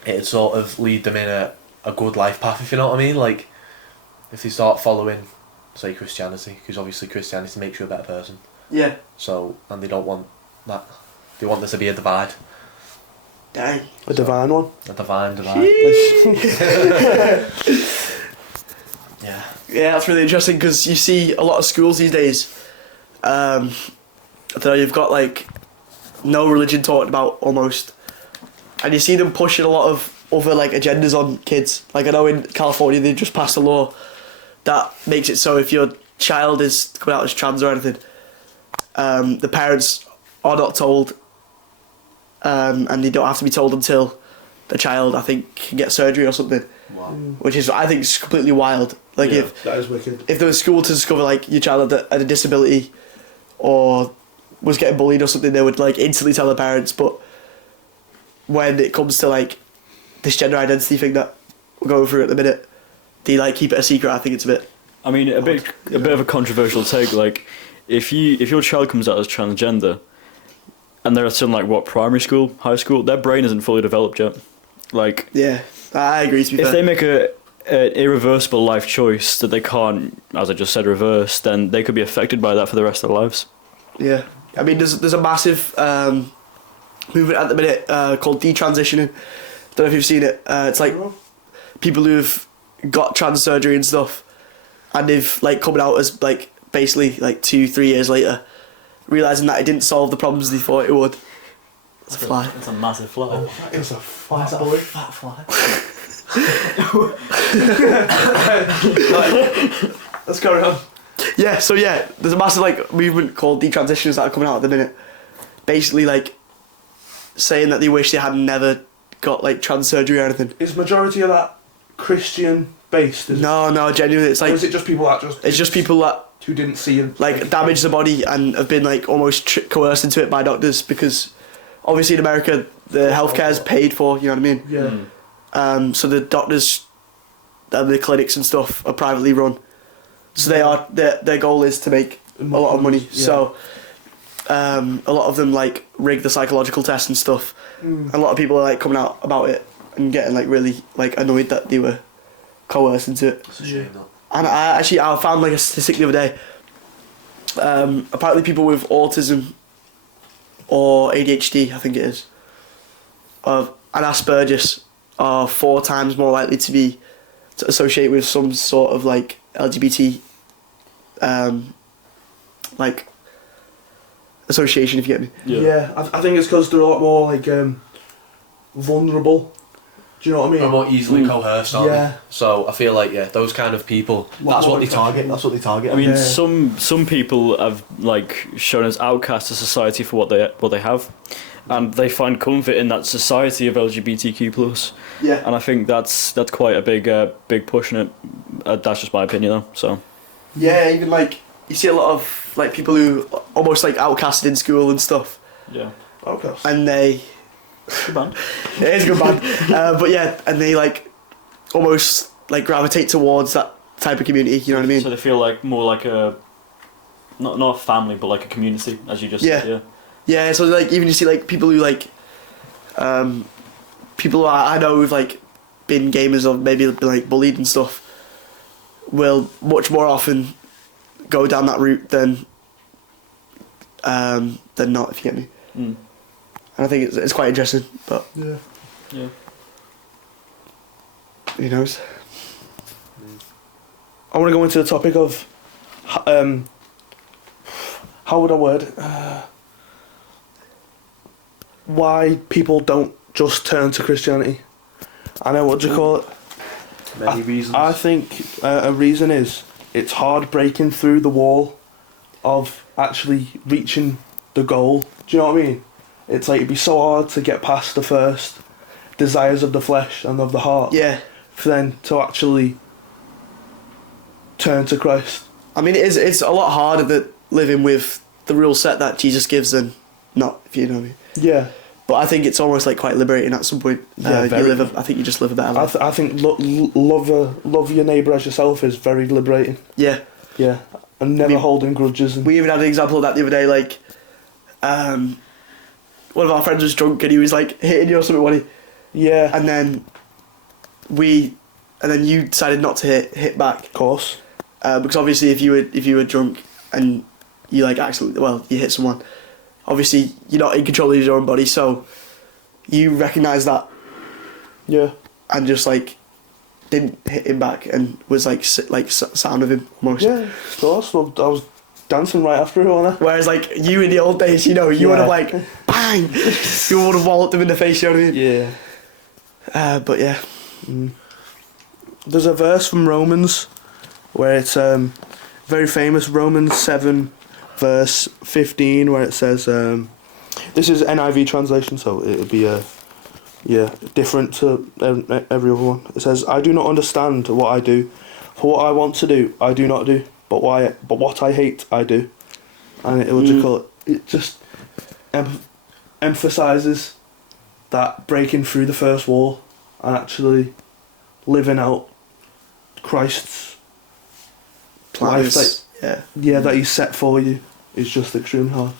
it'd sort of lead them in a good life path, if you know what I mean. Like if they start following, say, Christianity, because obviously Christianity makes you a better person. Yeah. So, and they don't want that. They want there to be a divide. Dang. A divine one. A divide. Yeah. Yeah, that's really interesting because you see a lot of schools these days. I don't know, you've got like no religion taught about almost, and you see them pushing a lot of other like agendas on kids. Like I know in California they just passed a law that makes it so if your child is coming out as trans or anything, the parents are not told, and they don't have to be told until the child, I think, can get surgery or something. Wow. Which is, I think, is completely wild. Like Yeah. if That is wicked. there was school to discover like your child had a disability or was getting bullied or something, they would like instantly tell the parents. But when it comes to like this gender identity thing that we're going through at the minute, they like keep it a secret. I think it's a bit. I mean, a bit of a controversial take. Like, if your child comes out as transgender, and they're still in like what, primary school, high school, their brain isn't fully developed yet. Like, Yeah, I agree. To be if fair. they make an irreversible life choice that they can't, as I just said, reverse, then they could be affected by that for the rest of their lives. Yeah, I mean, there's a massive movement at the minute called detransitioning. Don't know if you've seen it. It's like people who've got trans surgery and stuff, and they've like coming out as like basically like 2-3 years later, realizing that it didn't solve the problems they thought it would. It's a fly. That's a massive fly. That is a Why is fat that boy. a fat fly? Let's carry on. Yeah, so yeah, there's a massive like movement called detransitioners that are coming out at the minute. Basically like saying that they wish they had never got like trans surgery or anything. Is majority of that Christian based? No, genuinely, it's Or like is it just people that just? it's just people that who didn't see it. like damage the body and have been like almost coerced into it by doctors, because obviously in America the healthcare is paid for, you know what I mean? Yeah. So the doctors and the clinics and stuff are privately run. So their goal is to make a lot of money. Yeah. So a lot of them like rig the psychological tests and stuff. And a lot of people are like coming out about it and getting like really like annoyed that they were coerced into it. It's a shame, though. And I found like a statistic the other day. apparently people with autism or ADHD, I think it is, and Asperger's are 4 times more likely to associate with some sort of like LGBT like association, if you get me. Yeah, I think it's because they're a lot more like vulnerable. Do you know what I mean? Are more easily coerced, aren't Yeah. they? So I feel like those kind of people. That's what they target. That's what they target. I mean, Yeah. some people have like shown as outcasts of society for what they have, and they find comfort in that society of LGBTQ plus. Yeah. And I think that's quite a big push in it. That's just my opinion, though. So. Yeah, even like you see a lot of like people who almost like outcasted in school and stuff, Yeah. Okay. and they. Good band. It is a good band, but yeah, and they like almost like gravitate towards that type of community. You know what I mean? So they feel like more like a, not a family, but like a community, as you just Yeah. said. Yeah. Yeah, so like even you see like people who like, people who I know who've like been gamers or maybe been like bullied and stuff, will much more often go down that route than not, if you get me. Mm. And I think it's quite interesting, but Yeah. Yeah. who knows? I want to go into the topic of how would I word why people don't just turn to Christianity. I know, what do you call it? Many reasons. I think a reason is it's hard breaking through the wall of actually reaching the goal. Do you know what I mean? It's like it'd be so hard to get past the first desires of the flesh and of the heart. Yeah, For then to actually turn to Christ. I mean it's a lot harder that living with the rule set that Jesus gives than not, if you know what I mean. Yeah. But I think it's almost like quite liberating at some point. Yeah, you very. I think you just live a better I, life. I think love your neighbour as yourself is very liberating. Yeah. Yeah. And never We- holding grudges. And We even had an example of that the other day, like, one of our friends was drunk and he was like hitting you or something, wasn't yeah. he? And then you decided not to hit back, Of course. because obviously if you were drunk and you like you hit someone, obviously you're not in control of your own body, so you recognise that Yeah. and just like didn't hit him back and was like sound of him almost. Yeah, of course. Well, I was dancing right after it, wasn't I? Whereas like you in the old days, you would Yeah. have like bang, you would have walloped him in the face. You know what I mean? Yeah. But yeah, There's a verse from Romans where it's very famous, Romans 7 verse 15, where it says, this is NIV translation, so it'll be different to every other one. It says, I do not understand what I do, for what I want to do I do not do, but what I hate I do. And it just emphasises that breaking through the first wall and actually living out Christ's life that He's set for you is just extremely hard.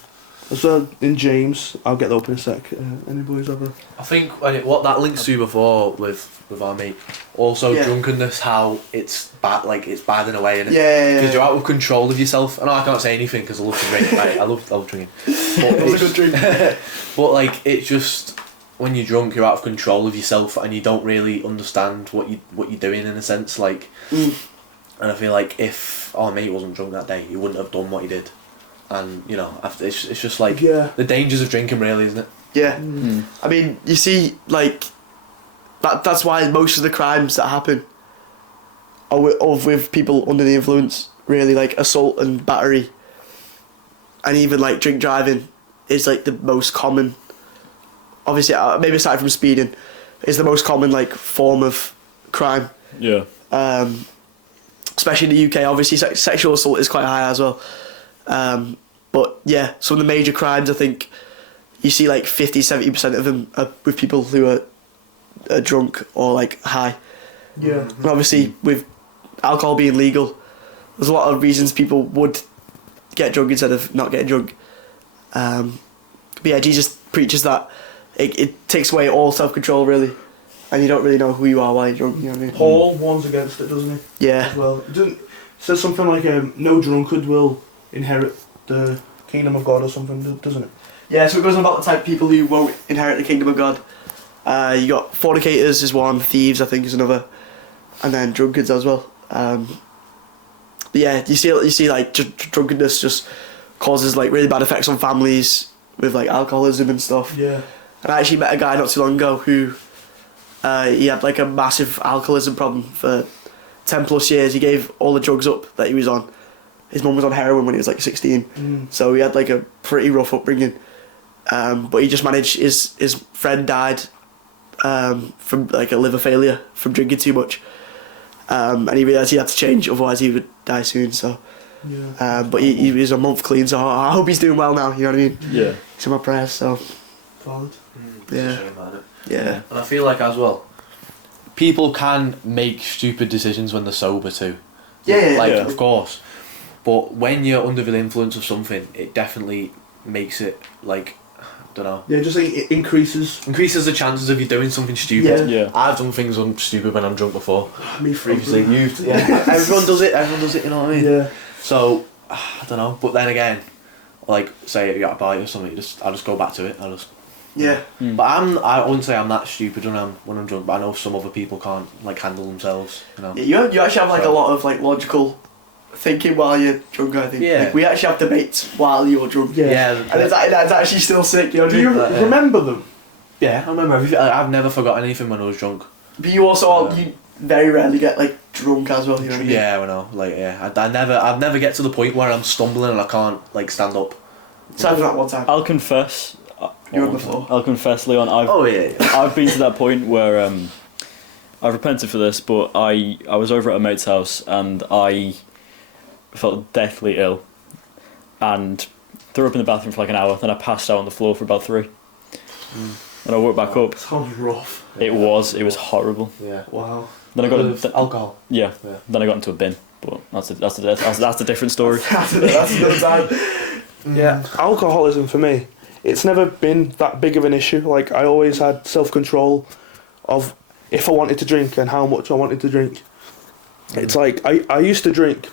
As well, in James, I'll get that up in a sec. Any boys have a... I think what that links to before with our mate, also drunkenness, how it's bad, like it's bad in a way, innit? Yeah. Because you're out of control of yourself. I know I can't say anything because I love to drink. I love drinking. But It was a good drink. But like it's just when you're drunk, you're out of control of yourself, and you don't really understand what you're doing in a sense. Like, and I feel like if our mate wasn't drunk that day, he wouldn't have done what he did. And it's just like the dangers of drinking, really, isn't it? Yeah. I mean, you see, like that's why most of the crimes that happen are with people under the influence. Really, like assault and battery, and even like drink driving is like the most common. Obviously, maybe aside from speeding, is the most common like form of crime. Yeah. Especially in the UK, obviously sexual assault is quite high as well. But yeah, some of the major crimes, I think you see like 50-70% of them are with people who are drunk or like high. Yeah. And obviously with alcohol being legal, there's a lot of reasons people would get drunk instead of not getting drunk. But yeah, Jesus preaches that it takes away all self-control really, and you don't really know who you are while you're drunk, you know what I mean? Paul warns against it, doesn't he? Yeah. As well. It says something like, no drunkard will inherit the kingdom of God or something, doesn't it? Yeah, so it goes on about the type of people who won't inherit the kingdom of God. You got fornicators is one, thieves I think is another, and then drunkards as well. But yeah, you see like drunkenness just causes like really bad effects on families with like alcoholism and stuff. Yeah. And I actually met a guy not too long ago who he had like a massive alcoholism problem for 10 plus years. He gave all the drugs up that he was on. His mum was on heroin when he was like 16, so he had like a pretty rough upbringing. But he just managed. His friend died from like a liver failure from drinking too much, and he realised he had to change, otherwise he would die soon. So, Yeah. but he was a month clean, so I hope he's doing well now. You know what I mean? Yeah. He's in my prayers. So, Valid. yeah, yeah. And I feel like as well, people can make stupid decisions when they're sober too. Yeah, Like, yeah. of course. But when you're under the influence of something, it definitely makes it, like, I don't know, Yeah, just like it increases. increases the chances of you doing something stupid. Yeah. I've done things stupid when I'm drunk before. Me Previously, previously. yeah. Everyone does it, you know what I mean? Yeah. So, I don't know. But then again, like, say you got a bite or something, I'll just go back to it. Yeah. But I wouldn't say I'm that stupid when I'm drunk, but I know some other people can't, like, handle themselves, you know. Yeah, you actually have like a So- lot of like logical thinking while you're drunk. I think. Yeah. Like, we actually have debates while you're drunk. Yeah. And it's actually still sick. You know what I Do you mean? Yeah. remember them? Yeah, I remember everything. I've never forgot anything when I was drunk. But you also you very rarely get like drunk as well. You know what I mean? Yeah, I know. Like, yeah, I'd never get to the point where I'm stumbling and I can't, like, stand up. So that one time. I'll confess. You were before. I'll confess, Leon. I've been to that point where I've repented for this, but I was over at a mate's house and I felt deathly ill, and threw up in the bathroom for like an hour. Then I passed out on the floor for about 3. And I woke back up. Sounds rough. It was horrible. Yeah. Wow. Then I got alcohol. yeah. Yeah. Then I got into a bin, but that's a different story. That's another time. Yeah, alcoholism for me, it's never been that big of an issue. Like, I always had self-control of if I wanted to drink and how much I wanted to drink. It's like, I used to drink,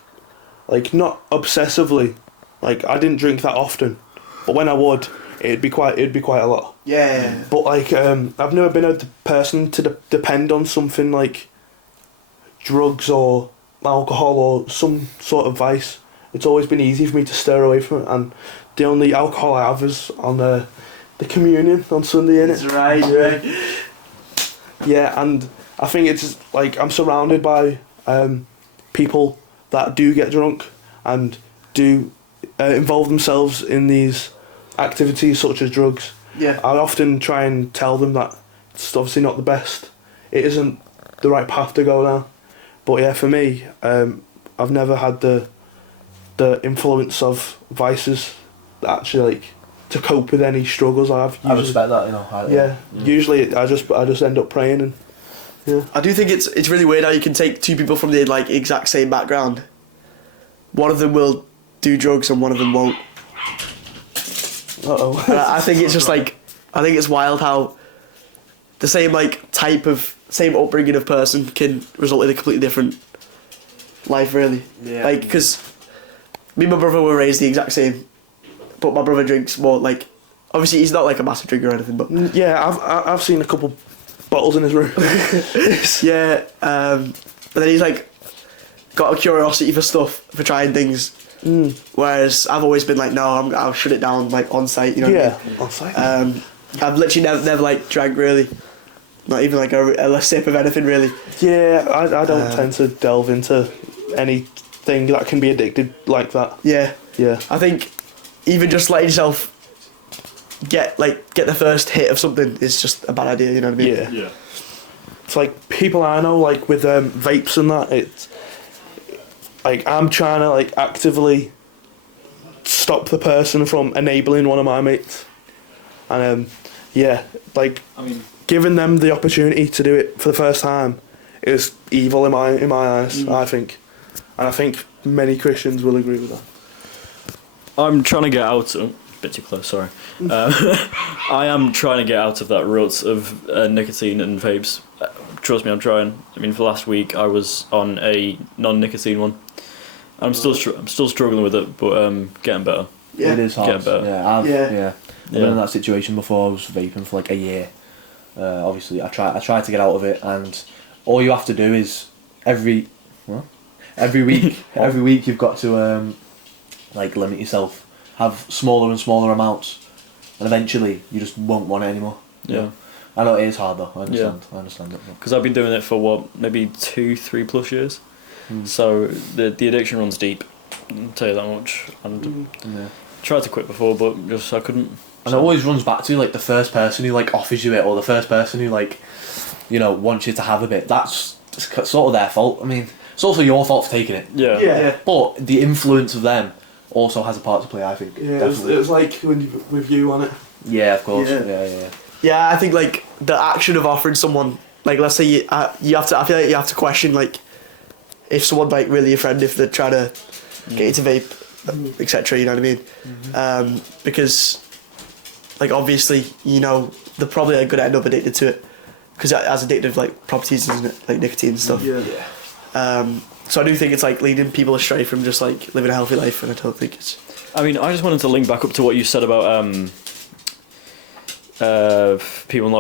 like, not obsessively. Like, I didn't drink that often, but when I would, it'd be quite a lot. Yeah. But, like, I've never been a person to depend on something like drugs or alcohol or some sort of vice. It's always been easy for me to steer away from it, and the only alcohol I have is on the communion on Sunday, innit? That's right. Yeah. Yeah, and I think it's like I'm surrounded by people that do get drunk and do involve themselves in these activities such as drugs. Yeah. I often try and tell them that it's obviously not the best. It isn't the right path to go down. But yeah, for me, I've never had the influence of vices that actually, like, to cope with any struggles I have. I respect that, you know. Yeah, usually I just end up praying and yeah. I do think it's really weird how you can take two people from the like exact same background. One of them will do drugs and one of them won't. Uh-oh. And I think it's just like, I think it's wild how the same like same upbringing of person can result in a completely different life, really. Yeah. Like, because me and my brother were raised the exact same, but my brother drinks more, like, obviously he's not like a massive drinker or anything, but Yeah, I've seen a couple bottles in his room. yeah, but then he's like got a curiosity for stuff, for trying things, whereas I've always been like, no, I'll shut it down like on site, you know. Yeah, What on site. I mean? I've literally never like drank really, not even like a sip of anything really. Yeah, I don't tend to delve into anything that can be addicted like that. Yeah, Yeah. I think even just letting yourself get the first hit of something is just a bad idea, you know what I mean? Yeah. Yeah. It's like people I know, like with vapes and that, it's like I'm trying to like actively stop the person from enabling one of my mates. And yeah, like I mean, giving them the opportunity to do it for the first time is evil in my eyes, I think. And I think many Christians will agree with that. I'm trying to get out of... bit too close, sorry. I am trying to get out of that rut of nicotine and vapes. Trust me, I'm trying. I mean, for last week I was on a non-nicotine one, I'm still struggling with it, but getting better. Yeah. It is hard. Getting better. Yeah, I've been Yeah. in that situation before. I was vaping for like a year. Obviously, I tried to get out of it, and all you have to do is every week you've got to like limit yourself, have smaller and smaller amounts, and eventually you just won't want it anymore. Yeah. I know it is hard though. I understand it. Because I've been doing it for what, maybe 2-3+ years. So the addiction runs deep. I'll tell you that much. And Yeah. tried to quit before, but just I couldn't. And it always runs back to like the first person who like offers you it, or the first person who like, you know, wants you to have a bit. That's sort of their fault. I mean, it's also your fault for taking it. Yeah. Yeah. But the influence of them also has a part to play, I think. Yeah, Definitely. it was like when you, with you on it. Yeah, of course. Yeah. Yeah. Yeah, I think like the action of offering someone, like let's say you have to, I feel like you have to question like if someone's like really your friend, if they're trying to get you to vape, etc. You know what I mean? Because like obviously you know they're probably like, gonna end up addicted to it because it has addictive like properties, isn't it? Like nicotine and stuff. Yeah. So I do think it's like leading people astray from just like living a healthy life, and I don't think it's. I mean, I just wanted to link back up to what you said about people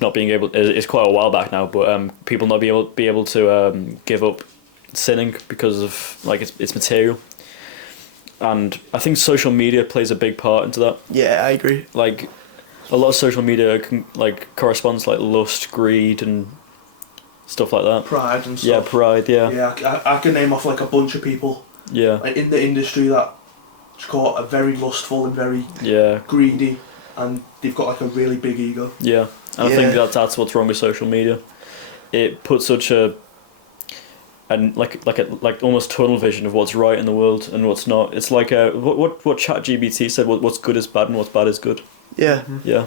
not being able. It's quite a while back now, but people not be able to give up sinning because of like it's material. And I think social media plays a big part into that. Yeah, I agree. Like a lot of social media like corresponds to like lust, greed, and stuff like that. Pride and stuff. Yeah, pride. Yeah. Yeah, I can name off like a bunch of people Yeah. like in the industry that are very lustful and very Yeah. greedy, and they've got like a really big ego. Yeah. And I Yeah. think that's what's wrong with social media. It puts such a like almost tunnel vision of what's right in the world and what's not. It's like what ChatGPT said. What's good is bad and what's bad is good. Yeah. Yeah.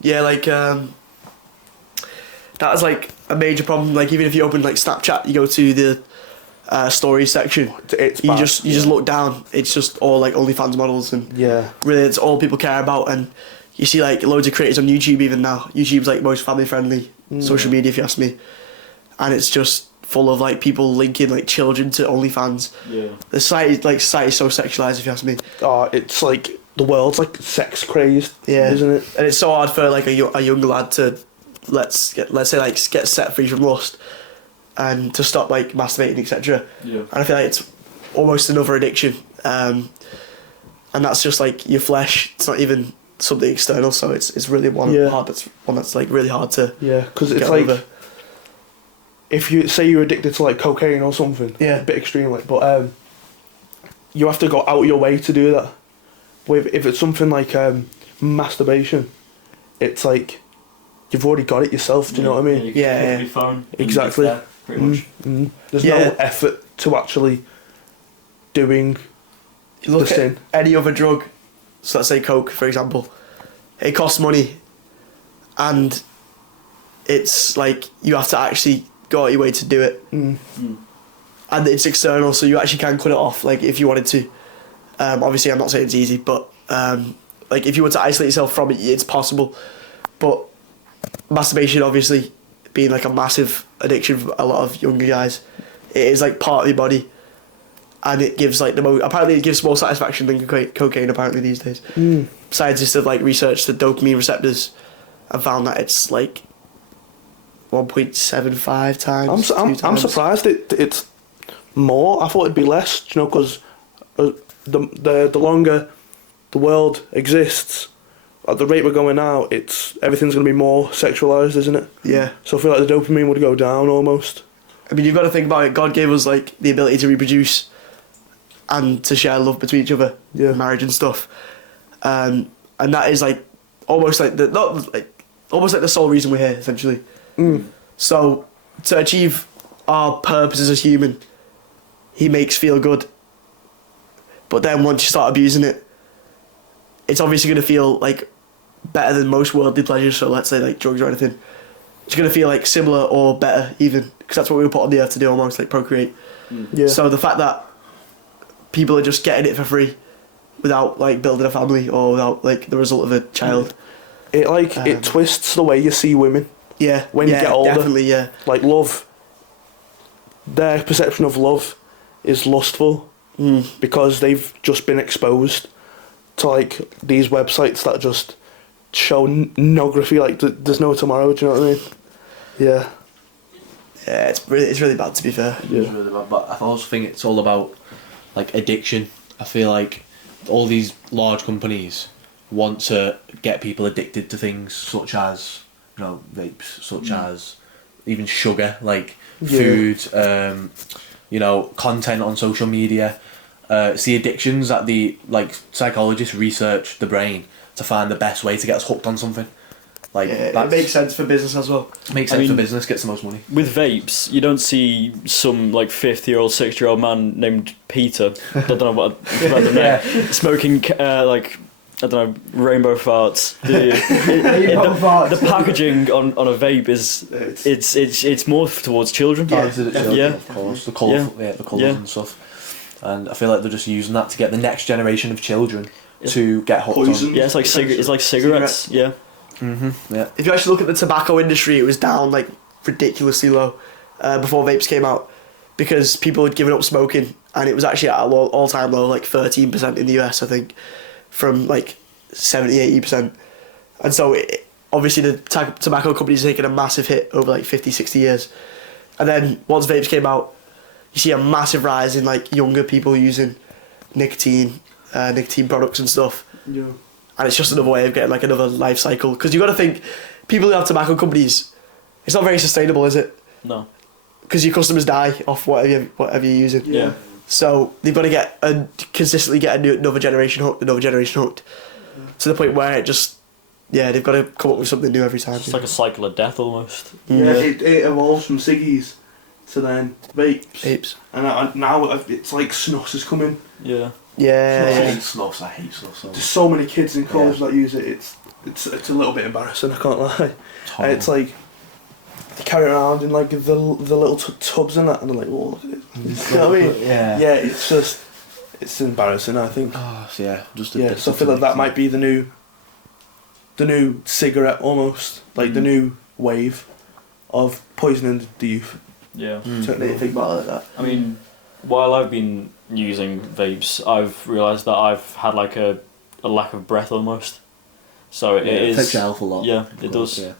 Yeah, like that is like a major problem. Like even if you open like Snapchat, you go to the stories section, It's you bad. just look down. It's just all like OnlyFans models, and Yeah. really it's all people care about. And you see like loads of creators on YouTube even now. YouTube's like most family friendly social media, if you ask me. And it's just full of like people linking like children to OnlyFans. Yeah. The society's so sexualized, if you ask me. It's like the world's like sex crazed. Yeah. Isn't it? And it's so hard for like a young lad to let's say like get set free from lust and to stop like masturbating, etc. Yeah. And I feel like it's almost another addiction, and that's just like your flesh. It's not even something external, so it's really one that's like really hard to Yeah, because it's get like over. if you say you're addicted to like cocaine or something, Yeah. a bit extreme, like, but you have to go out your way to do that. With if it's something like masturbation, it's like you've already got it yourself. Do you know what I mean? You can Yeah, pick yeah. up your phone and Exactly. it's there, pretty much. There's Yeah. no effort to actually doing You look the at sin. any other drug, so let's say coke, for example. It costs money, and it's like you have to actually go out your way to do it, and it's external, so you actually can cut it off, like if you wanted to. Obviously, I'm not saying it's easy, but like if you were to isolate yourself from it, it's possible. But masturbation, obviously, being like a massive addiction for a lot of younger guys, it is like part of your body. And it gives like apparently it gives more satisfaction than cocaine apparently these days. Scientists have like researched the dopamine receptors and found that it's like 1.75 times. I'm surprised it's more. I thought it'd be less. You know, because the longer the world exists, at the rate we're going now, everything's going to be more sexualized, isn't it? Yeah. So I feel like the dopamine would go down almost. I mean, you've got to think about it. God gave us like the ability to reproduce and to share love between each other, marriage and stuff, and that is like almost like almost like the sole reason we're here, essentially. So to achieve our purposes as human, he makes feel good. But then once you start abusing it, it's obviously going to feel like better than most worldly pleasures. So let's say like drugs or anything, it's going to feel like similar or better even, because that's what we were put on the earth to do, almost like procreate. Yeah. So the fact that people are just getting it for free without like building a family or without like the result of a child. It twists the way you see women. Yeah. When you get older. Definitely, yeah. Like love, their perception of love is lustful because they've just been exposed to like these websites that just show pornography like there's no tomorrow. Do you know what I mean? Yeah. Yeah, it's really bad, to be fair. Yeah. It's really bad, but I also think it's all about like addiction. I feel like all these large companies want to get people addicted to things such as, you know, vapes, such as even sugar, like food, you know, content on social media. It's the addictions that the like psychologists research the brain to find the best way to get us hooked on something. Like that makes sense for business as well. Makes sense for business, gets the most money. With vapes, you don't see some like 50-year-old, 60-year-old man named Peter. I don't know what the name, smoking like I don't know, rainbow farts. The packaging on a vape is it's more towards children. Yeah, of course, the colours, the colours and stuff. And I feel like they're just using that to get the next generation of children to get hooked on. Yeah, it's like cigarettes. Yeah. Yeah. If you actually look at the tobacco industry, it was down like ridiculously low before vapes came out because people had given up smoking, and it was actually at an all-time low, like 13% in the US, I think, from like 70-80%. And so obviously the tobacco companies are taking a massive hit over like 50-60 years. And then once vapes came out, you see a massive rise in like younger people using nicotine products and stuff. Yeah. And it's just another way of getting like another life cycle. Because you got to think, people who have tobacco companies, it's not very sustainable, is it? No. Because your customers die off whatever you're using. Yeah. So they've got to consistently get another generation hooked, to the point where it just, they've got to come up with something new every time. It's like a cycle of death almost. Yeah, it evolves from ciggies to then vapes. And now it's like snuffs is coming. Yeah. Yeah. I hate snuffs. There's so many kids in college that use it. It's a little bit embarrassing, I can't lie. It's like they carry around in like the little tubs and that, and they're like, "Oh, look at it." You know what I mean? Yeah. It's embarrassing, I think. Oh, yeah, just so I feel like that might be the new cigarette almost, like the new wave of poisoning the youth. Yeah. Certainly think about it like that. I mean, while I've been using vapes, I've realised that I've had like a lack of breath almost. So it affects your health a lot. Yeah, it does. Yeah.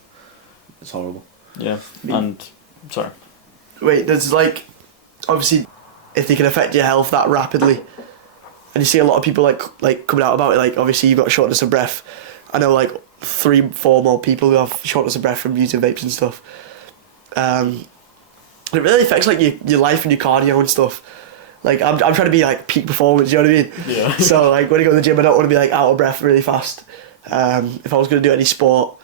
It's horrible. Yeah, and sorry. Wait, there's like, obviously, if they can affect your health that rapidly, and you see a lot of people like coming out about it, like obviously you've got shortness of breath. I know like 3-4 more people who have shortness of breath from using vapes and stuff. It really affects like your life and your cardio and stuff. Like I'm trying to be like peak performance, you know what I mean? Yeah. So like when I go to the gym, I don't want to be like out of breath really fast. If I was going to do any sport,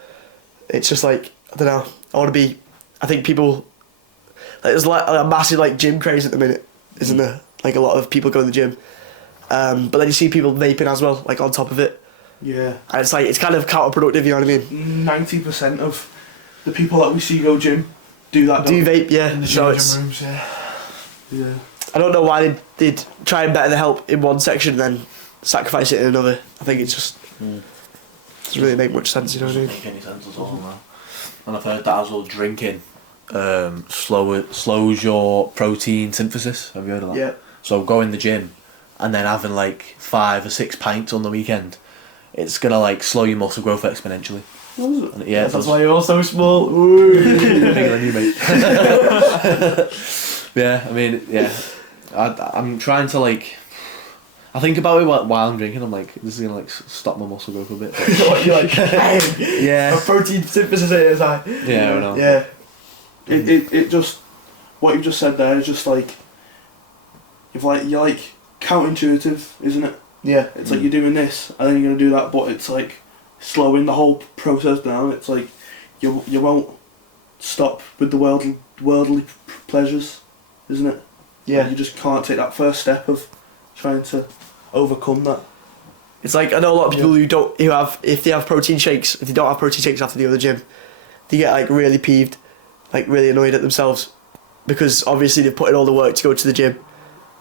it's just like, I don't know, I think people, like, there's like a massive like gym craze at the minute, isn't there? Like a lot of people go to the gym. But then you see people vaping as well, like on top of it. Yeah. And it's like, it's kind of counterproductive, you know what I mean? 90% of the people that we see go gym do that. Do vape, yeah. In the So gym rooms, yeah. I don't know why they'd try and better the help in one section and then sacrifice it in another. I think it's just doesn't really make much sense, you know what I mean? Doesn't make any sense at all now. And I've heard that as well, drinking slows your protein synthesis. Have you heard of that? Yeah. So go in the gym and then having like 5 or 6 pints on the weekend, it's gonna like slow your muscle growth exponentially. And yeah, That's why you're all so small. bigger than you, mate. Yeah, I mean, yeah. I'm trying to like. I think about it while I'm drinking. I'm like, this is gonna like stop my muscle growth a bit. You're like, Yeah. my protein synthesis is high. Yeah, I know. Yeah. It just, what you've just said there is just like, you're like counterintuitive, isn't it? Yeah. It's like you're doing this and then you're gonna do that, but it's like slowing the whole process down. It's like you won't stop with the worldly pleasures, isn't it? Yeah. You just can't take that first step of trying to overcome that. It's like, I know a lot of people who have, if they don't have protein shakes after they go to the gym, they get like really peeved, like really annoyed at themselves, because obviously they've put in all the work to go to the gym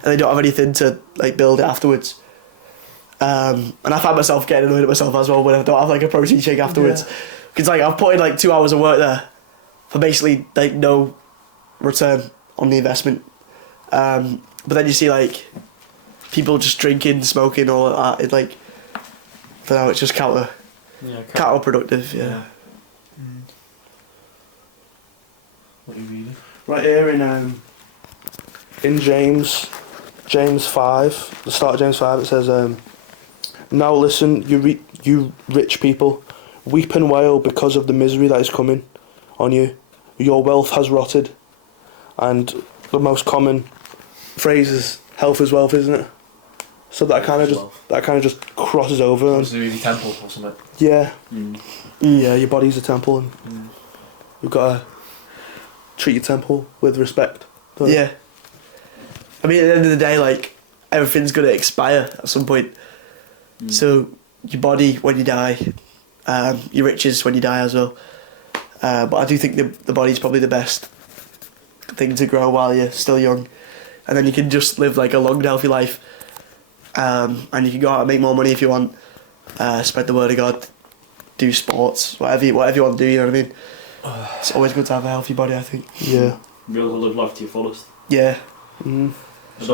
and they don't have anything to like build it afterwards. And I find myself getting annoyed at myself as well when I don't have like a protein shake afterwards, because like I've put in like 2 hours of work there for basically like no return on the investment. And but then you see like people just drinking, smoking, all of that. It's like, for now, it's just counterproductive. Yeah. What are you reading? Right here in James 5, the start of James 5, it says, now listen, you rich people, weep and wail because of the misery that is coming on you. Your wealth has rotted. And the most common phrase is health is wealth, isn't it? So that kind of just crosses over. It's the temple or something. Yeah. Yeah, your body's a temple, and you've got to treat your temple with respect. Yeah. I mean, at the end of the day, like, everything's going to expire at some point. So, your body when you die, your riches when you die as well. But I do think the body's probably the best thing to grow while you're still young. And then you can just live, like, a long, healthy life. And you can go out and make more money if you want. Spread the word of God. Do sports. Whatever you want to do, you know what I mean? It's always good to have a healthy body, I think. Yeah. Be able to live life to your fullest. Yeah. I don't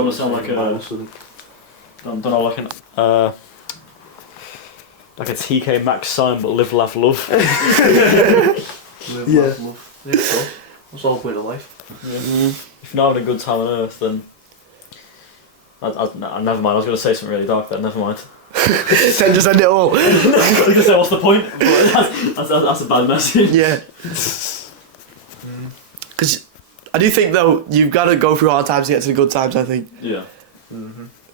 want to sound like like a TK Maxx sign, but live, laugh, love. Live, Yeah. laugh, love. There you go. That's all the point of life. Yeah. If you're not having a good time on Earth, then never mind. I was going to say something really dark there. Never mind. Then just end it all. I was going to say what's the point, but that's a bad message. Yeah. Because I do think, though, you've got to go through hard times to get to the good times, I think. Yeah.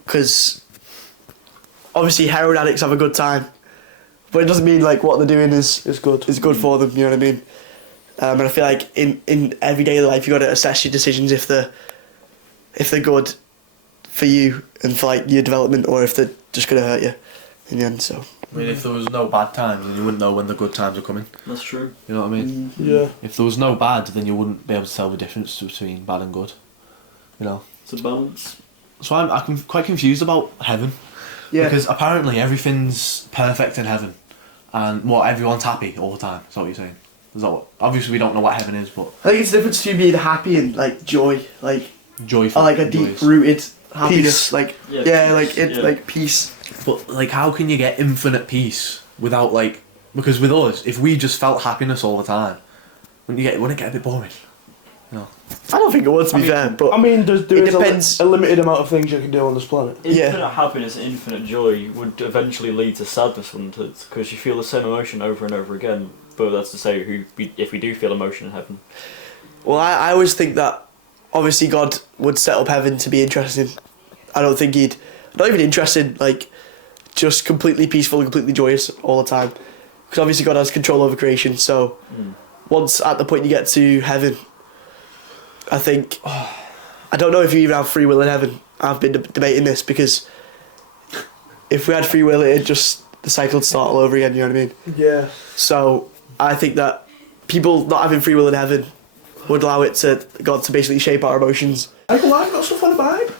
Because obviously heroin addicts have a good time, but it doesn't mean like what they're doing is good for them, you know what I mean? And I feel like in everyday life you got to assess your decisions if they're good for you and for like your development, or if they're just going to hurt you in the end. So I mean, if there was no bad times, then you wouldn't know when the good times are coming. That's true. You know what I mean? Yeah. If there was no bad, then you wouldn't be able to tell the difference between bad and good. You know? It's a balance. So I'm quite confused about heaven. yeah, Because apparently everything's perfect in heaven. And everyone's happy all the time. Is that what you're saying? Is that what? Obviously we don't know what heaven is, but I think it's the difference between being happy and like joy, like joyful. or like a deep rooted happiness, Peace. like Yeah, peace, like peace. But like, how can you get infinite peace without like? Because with us, if we just felt happiness all the time, wouldn't it get a bit boring? No. I don't think it would, to be fair, but I mean, there it is depends. a limited amount of things you can do on this planet. Infinite happiness and infinite joy would eventually lead to sadness, wouldn't it? Because you feel the same emotion over and over again. But that's to say, if we do feel emotion in heaven. Well, I always think that obviously God would set up heaven to be interesting. I don't think not even interested, like just completely peaceful and completely joyous all the time. Because obviously God has control over creation, so once at the point you get to heaven, I think, I don't know if you even have free will in heaven. I've been debating this, because if we had free will, the cycle would start all over again, you know what I mean? Yeah. So I think that people not having free will in heaven would allow God to basically shape our emotions. I've got stuff on the vibe.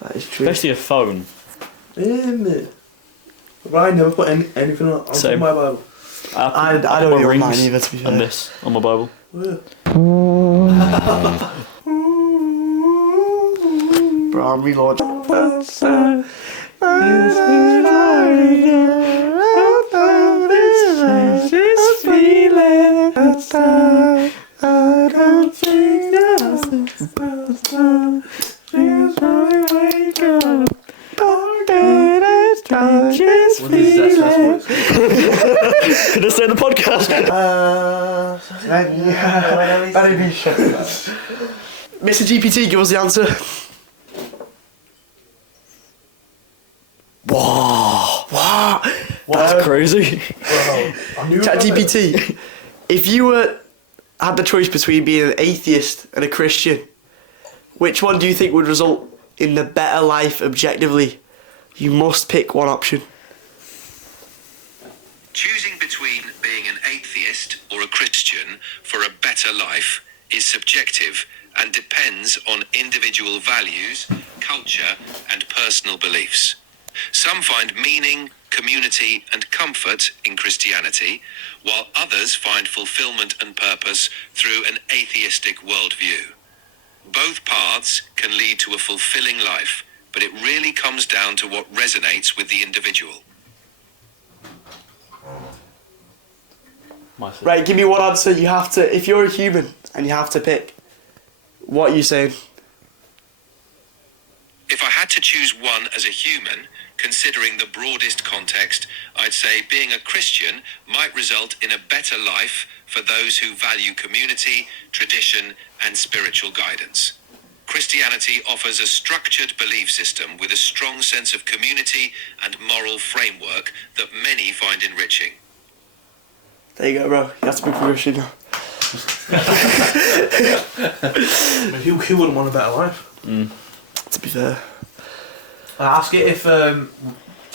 That is true. Especially a phone. Ryan never put anything on Same. my Bible. I don't even mind either, to be fair. And this on my Bible. Bro, I'm relaunching. Can I say the podcast? Mr. GPT, give us the answer. Wow. That's crazy. ChatGPT, if you had the choice between being an atheist and a Christian, which one do you think would result in the better life objectively? You must pick one option. Choosing between being an atheist or a Christian for a better life is subjective and depends on individual values, culture, and personal beliefs. Some find meaning, community, and comfort in Christianity, while others find fulfillment and purpose through an atheistic worldview. Both paths can lead to a fulfilling life, but it really comes down to what resonates with the individual. Right, give me one answer. You have to, if you're a human and you have to pick, what are you saying? If I had to choose one as a human, considering the broadest context, I'd say being a Christian might result in a better life for those who value community, tradition, and spiritual guidance. Christianity offers a structured belief system with a strong sense of community and moral framework that many find enriching. There you go, bro. You have to pick for Christian now. Who wouldn't want a better life? To be fair. I ask it if to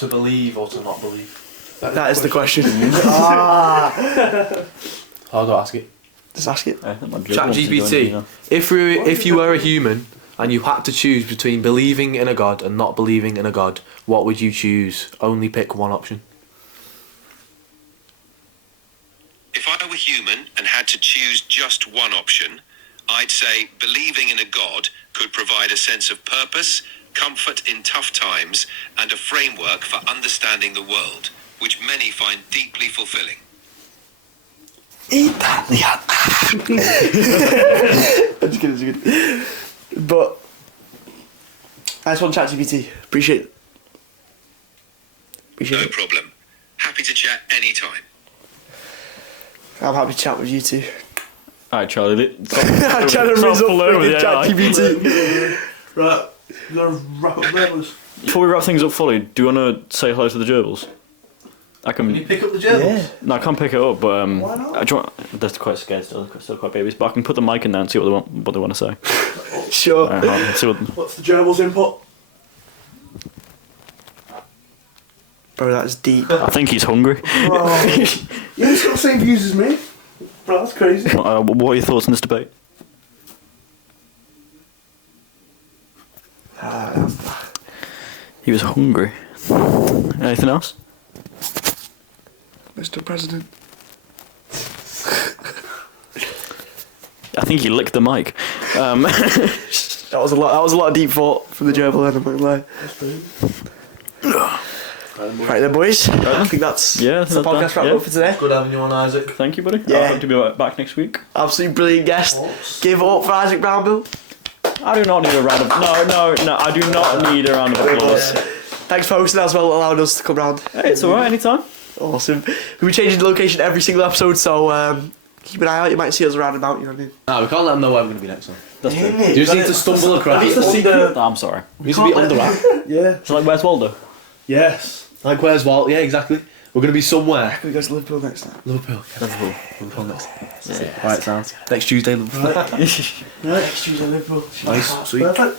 believe or to not believe. That is the question. How do I ask it? Just ask it. ChatGPT. If you were a human and you had to choose between believing in a god and not believing in a god, what would you choose? Only pick one option. If I were human and had to choose just one option, I'd say believing in a God could provide a sense of purpose, comfort in tough times, and a framework for understanding the world, which many find deeply fulfilling. Eat that, Leon. I'm just kidding. But, nice one, ChatGPT. Appreciate it. No problem. Happy to chat anytime. I'm happy to chat with you too. Alright, Charlie. I'm trying to raise up freaking ChatGPT. Right, you gotta wrap up there, boys. Before we wrap things up fully, do you want to say hello to the gerbils? I Can you can. pick up the gerbils? Yeah. No, I can't pick it up, but Why not? they're quite scared still. They're still quite babies. But I can put the mic in there and see what they want to say. Sure. See what, What's the gerbil's input? Bro, that's deep. I think he's hungry. Bro, yeah, he's got the same views as me. Bro, that's crazy. What are your thoughts on this debate? He was hungry. Anything else? Mr. President. I think he licked the mic. That was a lot. That was a lot of deep thought from the gerbil. I'm not gonna lie. Right then, boys. I think that's the podcast wrap up for today. Good having you on, Isaac. Thank you, buddy. Yeah. I hope to be back next week. Absolutely brilliant guest. Give it up for Isaac Brownbill. I do not need a round of no. I do not need a round of applause. Thanks for hosting as well, allowing us to come round. Hey, it's alright. Anytime. Awesome. We'll be changing the location every single episode, so keep an eye out. You might see us around about. You know what I mean? Nah, we can't let them know where we're going to be next time. That's true. You just need to stumble across. It's the secret. No, I'm sorry. We need to be under wrap. Yeah. So like, where's Waldo? Yes. Like, where's Walt? Yeah, exactly. We're going to be somewhere. Can we go to Liverpool next time? Liverpool. Liverpool next. Yeah. Right, sounds. Next Tuesday, Liverpool. Right. Next Tuesday, Liverpool. Nice, sweet. Perfect.